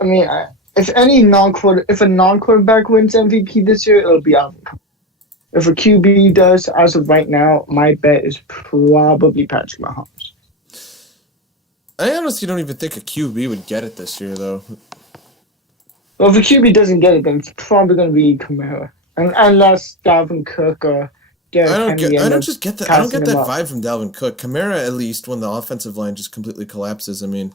I mean, if a non-quarterback wins MVP this year, it'll be Alvin Kamara. If a QB does, as of right now, my bet is probably Patrick Mahomes. I honestly don't even think a QB would get it this year, though. Well, if a QB doesn't get it, then it's probably going to be Kamara, unless Dalvin Cook or Derrick Henry I end don't up just get that. I don't passing get him that up. vibe from Dalvin Cook. Kamara, at least, when the offensive line just completely collapses. I mean,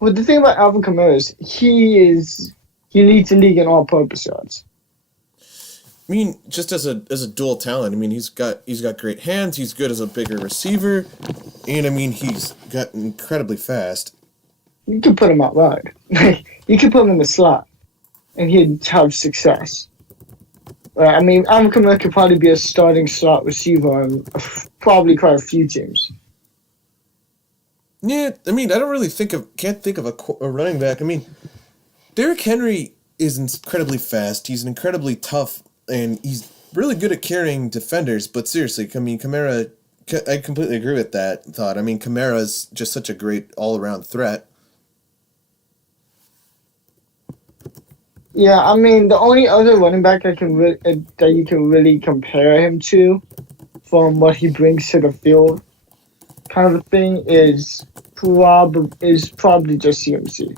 Well, the thing about Alvin Kamara is he leads the league in all-purpose yards. just as a dual talent. I mean, he's got great hands. He's good as a bigger receiver, and I mean, he's got incredibly fast. You could put him out wide. You could put him in the slot, and he'd have success. I mean, Alvin Kamara could probably be a starting slot receiver on probably quite a few teams. Yeah, I mean, I don't really can't think of a running back. I mean, Derrick Henry is incredibly fast. He's incredibly tough, and he's really good at carrying defenders. But seriously, I mean, I completely agree with that thought. I mean, Kamara is just such a great all-around threat. Yeah, I mean, the only other running back that you can really compare him to, from what he brings to the field, kind of a thing, is probably just CMC.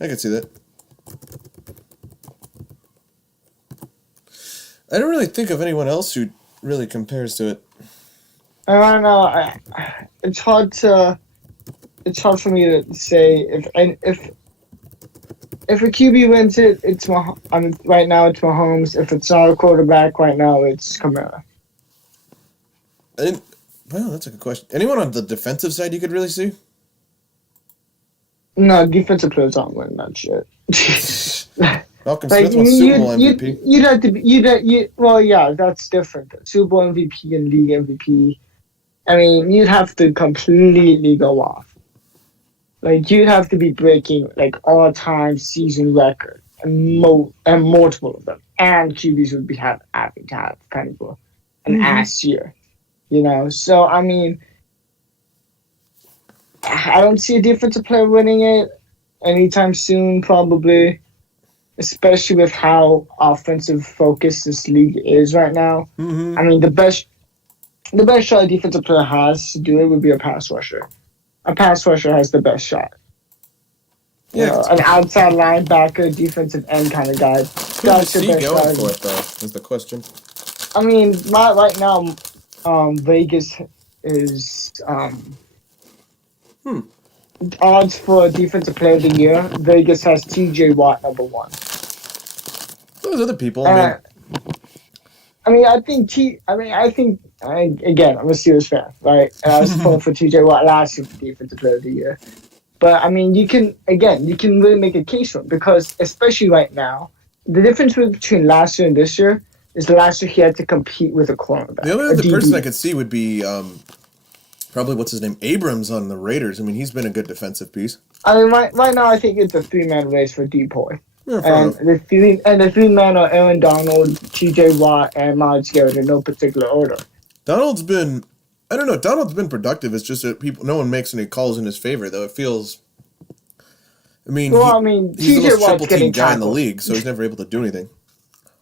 I can see that. I don't really think of anyone else who really compares to it. I don't know. It's hard to. It's hard for me to say if a QB wins it, I mean, right now it's Mahomes. If it's not a quarterback, right now it's Kamara. And, well, that's a good question. Anyone on the defensive side you could really see? No, defensive players aren't winning that shit. Malcolm Like Smith won Super Bowl you MVP. you'd have to be you well, yeah, that's different. Super Bowl MVP and league MVP. I mean, you'd have to completely go off. Like you'd have to be breaking like all-time season record and multiple of them, and QBs would be having to have kind of an ass year, So I mean, I don't see a defensive player winning it anytime soon, probably, especially with how offensive focused this league is right now. Mm-hmm. I mean, the best shot a defensive player has to do it would be a pass rusher. A pass rusher has the best shot. Yeah, An outside linebacker, defensive end kind of guy. who do you That's your see best going shot. for it, though, is the question. I mean, right now, Vegas is Hmm. odds for defensive player of the year. Vegas has T.J. Watt number one. Those other people, I mean, Again, I'm a serious fan, right? And I was pulling for TJ Watt last year for defensive player of the year. But I mean, you can really make a case for him because, especially right now, the difference between last year and this year is last year he had to compete with a cornerback. the only a other person I DB. could see would be probably what's his name, Abrams on the Raiders. I mean, he's been a good defensive piece. I mean, right now, I think it's a three-man race for Depoy. Yeah, fair And enough. the three men are Aaron Donald, T.J. Watt, and Myles Garrett in no particular order. Donald's been, I don't know, Donald's been productive. It's just that no one makes any calls in his favor, though. It feels I mean, Well, I mean, he's the TJ most Watt's triple team getting guy in the tackled. league, so he's never able to do anything.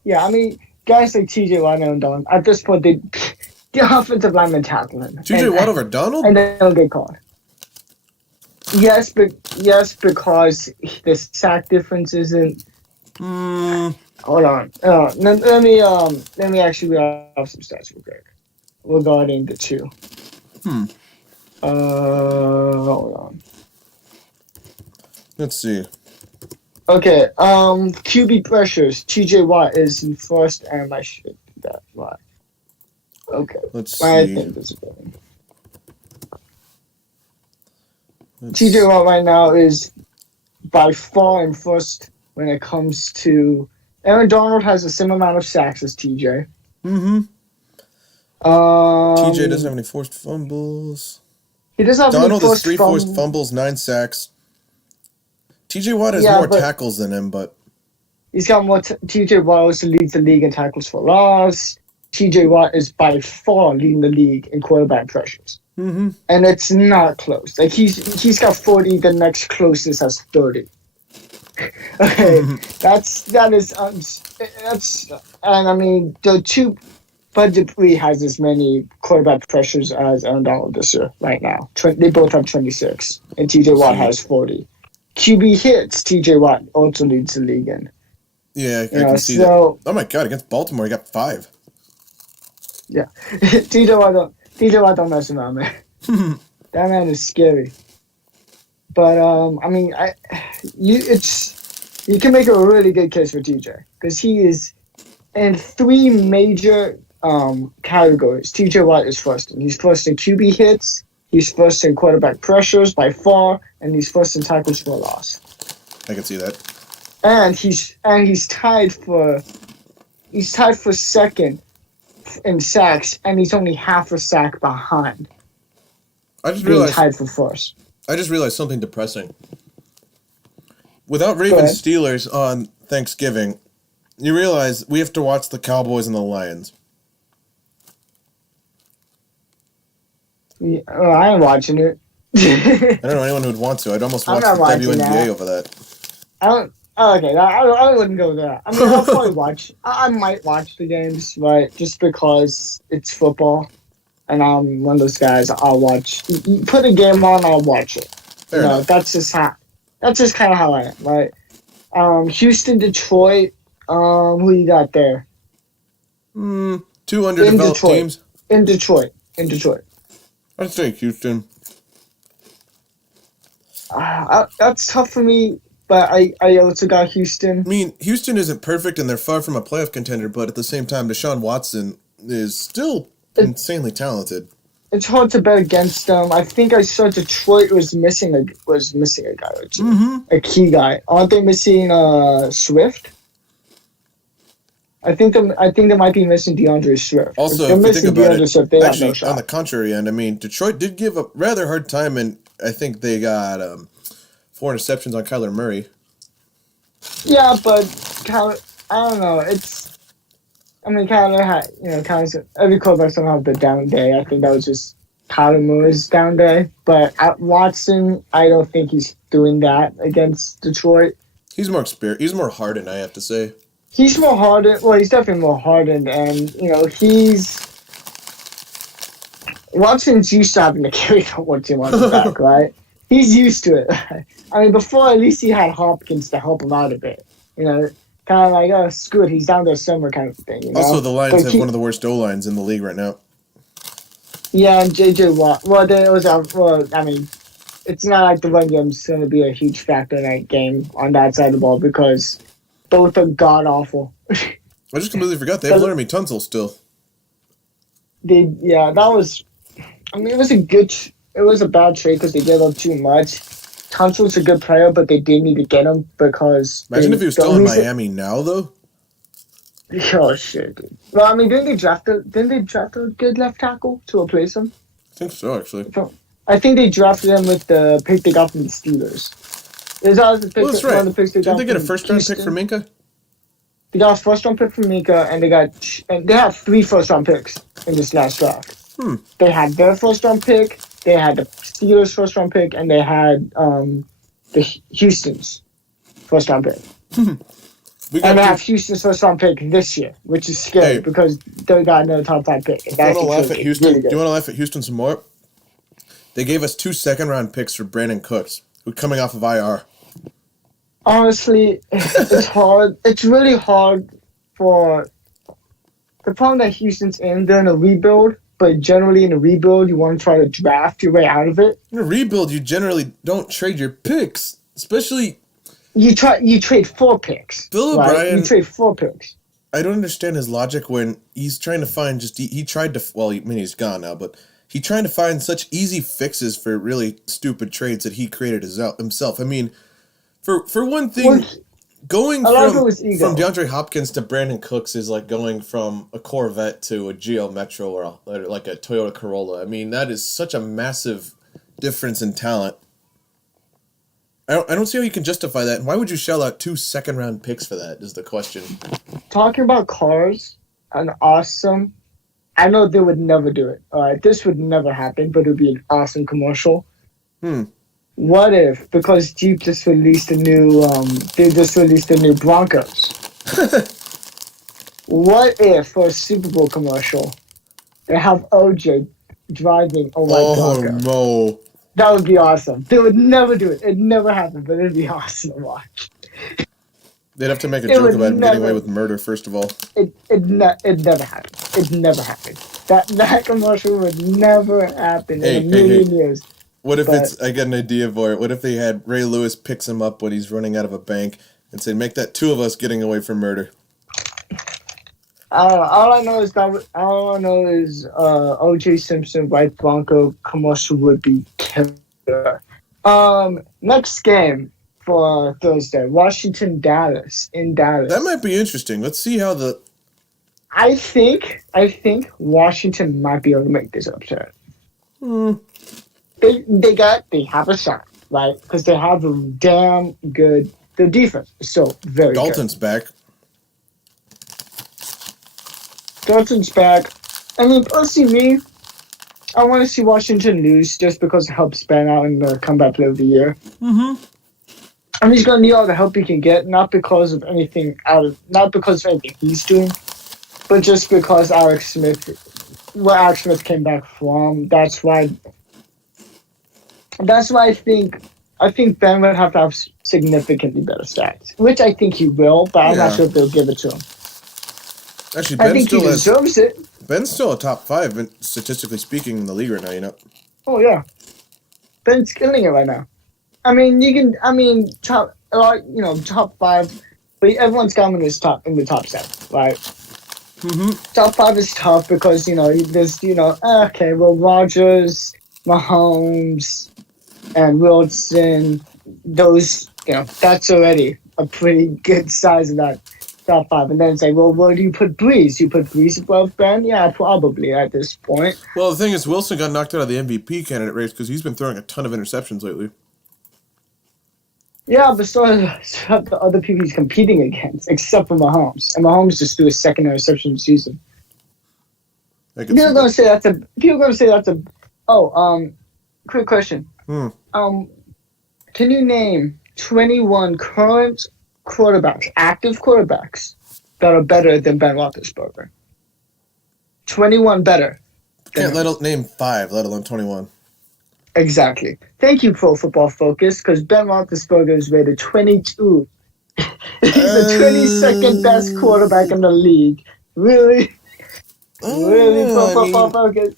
Yeah, I mean, guys like TJ Watt and Don, at this point, the offensive linemen tackle him. TJ Watt over Donald? And they don't get caught. Yes, because the sack difference isn't. Hold on. Let me actually read off some stats real quick regarding the two. Hold on. Let's see. Okay. QB pressures. TJ Watt is in first, and I should do that right. Okay. Let's I see. think this is better. TJ Watt right now is by far in first when it comes to. Aaron Donald has the same amount of sacks as TJ. TJ doesn't have any forced fumbles. He doesn't have Donald any has 3 forced fumbles, 9 sacks. TJ Watt has more tackles than him, but he's got more. TJ Watt also leads the league in tackles for loss. TJ Watt is by far leading the league in quarterback pressures, and it's not close. Like he's got 40. The next closest has 30. Okay, that's and I mean the two. Bud Dupree has as many quarterback pressures as Aaron Donald this year right now. They both have 26, and TJ Watt has 40. QB hits, TJ Watt also leads the league in. Yeah, I can see that. Oh my God, against Baltimore, he got 5. Yeah, TJ Watt don't mess around, man. That man is scary. But I mean, you can make a really good case for TJ because he is in 3 major categories. TJ Watt is first, and he's first in QB hits. He's first in quarterback pressures by far, and he's first in tackles for loss. I can see that. And he's tied for second in sacks, and he's only half a sack behind. I just realized tied for first. I just realized something depressing. Without Ravens Steelers on Thanksgiving, you realize we have to watch the Cowboys and the Lions. Yeah, I ain't watching it. I don't know anyone who would want to. I'd almost watch the WNBA over that. I don't. Okay, I wouldn't go there. I mean, I'll probably watch. I might watch the games, right? Just because it's football, and I'm one of those guys. I'll watch. You put a game on, I'll watch it. Fair enough. That's just kind of how I am, right? Houston, Detroit. Who you got there? 2 underdeveloped teams. In Detroit. I'd say Houston. That's tough for me, but I also got Houston. I mean, Houston isn't perfect, and they're far from a playoff contender, but at the same time, Deshaun Watson is still insanely talented. It's hard to bet against them. I think I saw Detroit was missing a guy or two, a key guy. Aren't they missing Swift? I think they might be missing DeAndre Swift. Also, if you think about it, actually, on the contrary end, I mean, Detroit did give a rather hard time, and I think they got 4 interceptions on Kyler Murray. Yeah, but I don't know. Kyler had, every quarterback somehow have the down day. I think that was just Kyler Murray's down day. But at Watson, I don't think he's doing that against Detroit. He's more experienced. He's more hardened, I have to say. He's more hardened. Well, he's definitely more hardened, and Watson's used to having to carry the whole team on his back, right? He's used to it. I mean, before at least he had Hopkins to help him out a bit. Kind of like, oh, screw it, he's down there somewhere kind of thing. Also, the Lions have one of the worst O-lines in the league right now. Yeah, and J.J. Watt. Well, I mean, it's not like the run game's going to be a huge factor in that game on that side of the ball because both are god-awful. I just completely forgot. They have Laramie Tunsil still. That was... I mean, it was a bad trade because they gave up too much. Tunsil's a good player, but they did need to get him because... Imagine if he was still in Miami now, though. Oh, shit, dude. Well, I mean, didn't they draft a good left tackle to replace him? I think so, actually. I think they drafted him with the pick they got from the Steelers. That's right. Didn't they get a first-round pick for Minka? They got a first-round pick from Minka, and they had 3 first-round picks in this last draft. They had their first-round pick, they had the Steelers' first-round pick, and they had Houston's first round pick. We And they have two. Houston's first round pick this year, which is scary Hey. because they got another top 5 pick. And Do you that's want to laugh at Houston? really Do you good. want to laugh at Houston some more? They gave us 2 second-round picks for Brandon Cooks, who coming off of IR. Honestly, it's hard. It's really hard for the problem that Houston's in. They're in a rebuild, but generally in a rebuild, you want to try to draft your way out of it. In a rebuild, you generally don't trade your picks, especially. You trade 4 picks. Bill right? O'Brien- You trade 4 picks. I don't understand his logic when he's trying to find he tried to, well, I mean, he's gone now, but he tried to find such easy fixes for really stupid trades that he created himself. I mean, for one thing, Well, going a lot of from it was ego. DeAndre Hopkins to Brandon Cooks is like going from a Corvette to a Geo Metro or like a Toyota Corolla. I mean, that is such a massive difference in talent. I don't see how you can justify that. And why would you shell out 2 second-round picks for that is the question. Talking about cars and awesome. I know they would never do it. All right, this would never happen, but it would be an awesome commercial. What if, because Jeep just released a new, they just released a new Broncos. What if for a Super Bowl commercial, they have OJ driving a white Bronco? No. That would be awesome. They would never do it. It'd never happen, but it'd be awesome to watch. They'd have to make a It joke would about him getting away never- with murder, first of all. It'd never happen. It'd never happen. That commercial would never happen Hey, in a million hey. years. What if But- I got an idea for it. What if they had Ray Lewis picks him up when he's running out of a bank and say, make that 2 of us getting away from murder? I don't know. All I know is O.J. Simpson white Bronco commercial would be killer. Next game for Thursday, Washington Dallas in Dallas. That might be interesting. Let's see how the... I think Washington might be able to make this upset. They have a shot, right? Because they have a damn good. Their defense is so very Dalton's back. good. Dalton's back. I mean, personally, me, I want to see Washington lose just because it helps Ben out in the comeback player of the year. And he's gonna need all the help he can get, not because of anything he's doing, but just because Alex Smith came back from. That's why I think Ben would have to have significantly better stats, which I think he will, but I'm not Yeah. sure if they'll give it to him. Actually, I think he deserves it. Ben's still a top 5, statistically speaking, in the league right now, you know? Oh yeah, Ben's killing it right now. Top 5, but everyone's got him in the top 7, right? Top 5 is tough because there's Rodgers, Mahomes, and Wilson. Those that's already a pretty good size of that top 5. And then it's like, well, where do you put Breeze? You put Breeze above Ben? Yeah, probably at this point. Well, the thing is, Wilson got knocked out of the MVP candidate race because he's been throwing a ton of interceptions lately. Yeah, but so have the other people he's competing against, except for Mahomes. And Mahomes just threw his second interception of the season. I can People see are gonna that. say that's a. Quick question. Can you name 21 current quarterbacks, active quarterbacks, that are better than Ben Roethlisberger? 21 better. Can't name 5, let alone 21. Exactly. Thank you, Pro Football Focus, because Ben Roethlisberger is rated 22. He's the 22nd best quarterback in the league. Really? Really, Pro Football Focus?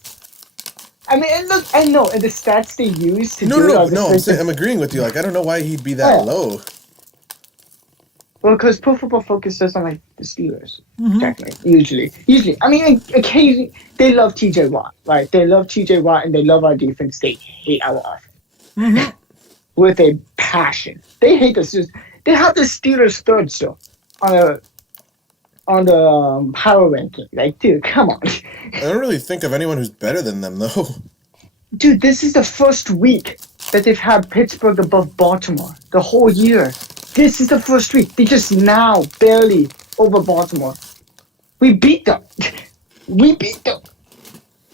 I mean, and look, I know, and the stats they use to do it. I'm agreeing with you. Like, I don't know why he'd be that low. Well, because Pro Football Focus doesn't like the Steelers, technically, usually. I mean, occasionally, they love TJ Watt, right? They love TJ Watt, and they love our defense. They hate our offense. With a passion. They hate the Steelers. They have the Steelers third still on the power ranking. Like, dude, come on. I don't really think of anyone who's better than them, though. Dude, this is the first week that they've had Pittsburgh above Baltimore the whole year. This is the first week. They just now barely over Baltimore. We beat them.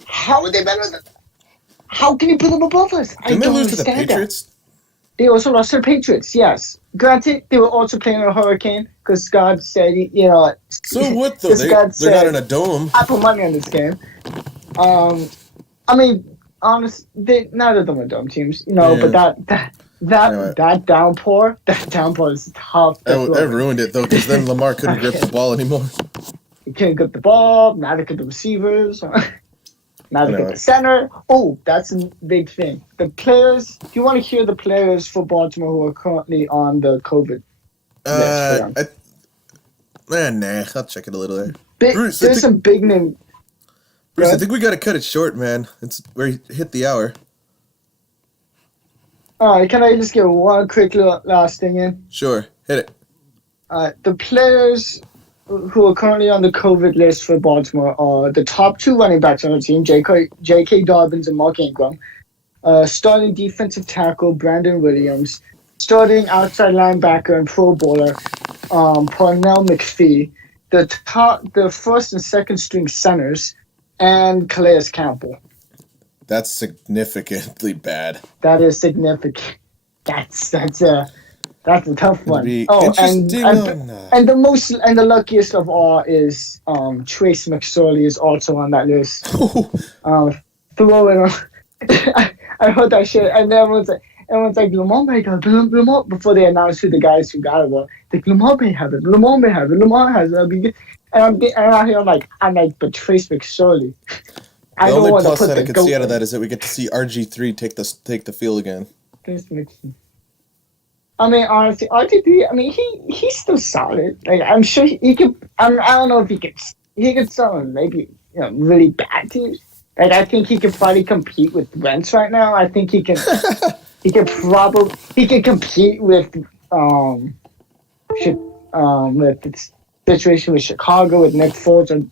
How are they better than? How can you put them above us? Didn't they lose to the Patriots? They also lost to the Patriots. Yes, granted, they were also playing a hurricane because God said, So what though? because God They're not said, in a dome. I put money on this game. I mean, honest, neither of them are dumb teams, but Yeah. Anyway, that downpour is tough to I throw in. ruined it though because then Lamar couldn't grip the ball anymore. You can't get the ball. Now they get the receivers. Now they get Anyway, the center. Oh, that's a big thing. The players. Do you want to hear the players for Baltimore who are currently on the COVID list for them? nah. I'll check it a little later. Big, Bruce, there's some big name. I think we gotta cut it short, man. We hit the hour. All right, can I just get one quick last thing in? Sure, hit it. The players who are currently on the COVID list for Baltimore are the top two running backs on the team, J.K. Dobbins and Mark Ingram. Starting defensive tackle, Brandon Williams. Starting outside linebacker and Pro Bowler, Parnell McPhee. The first and second string centers, and Calais Campbell. That's significantly bad. That is significant. That's a tough one. Be Oh, interesting and the luckiest of all is Trace McSorley is also on that list. Throw it on. I heard that shit, and everyone's like, Lamar may have Lamar before they announced who the guys who got it were. Like, Lamar may have it. Lamar has it. I'll be good. And I'm out here. I'm like, but Trace McSorley. The only plus that I could see out of that is that we get to see RG3 take the field again. I mean, honestly, RG3. I mean, he's still solid. Like, I'm sure he could. I don't know if he could sell him maybe really bad teams. Like, I think he could probably compete with Wentz right now. I think he can. he can compete with with the situation with Chicago with Nick Foles and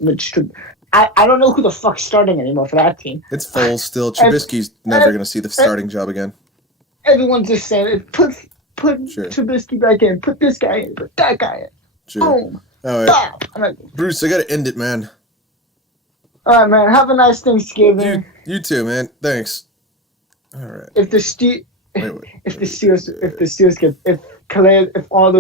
I don't know who the fuck's starting anymore for that team. It's Foles still. Trubisky's never going to see the starting job again. Everyone's just saying, put Trubisky back in, put this guy in, put that guy in. Sure. Boom. All right. Like, Bruce, I got to end it, man. All right, man. Have a nice Thanksgiving. You too, man. Thanks. All right. If all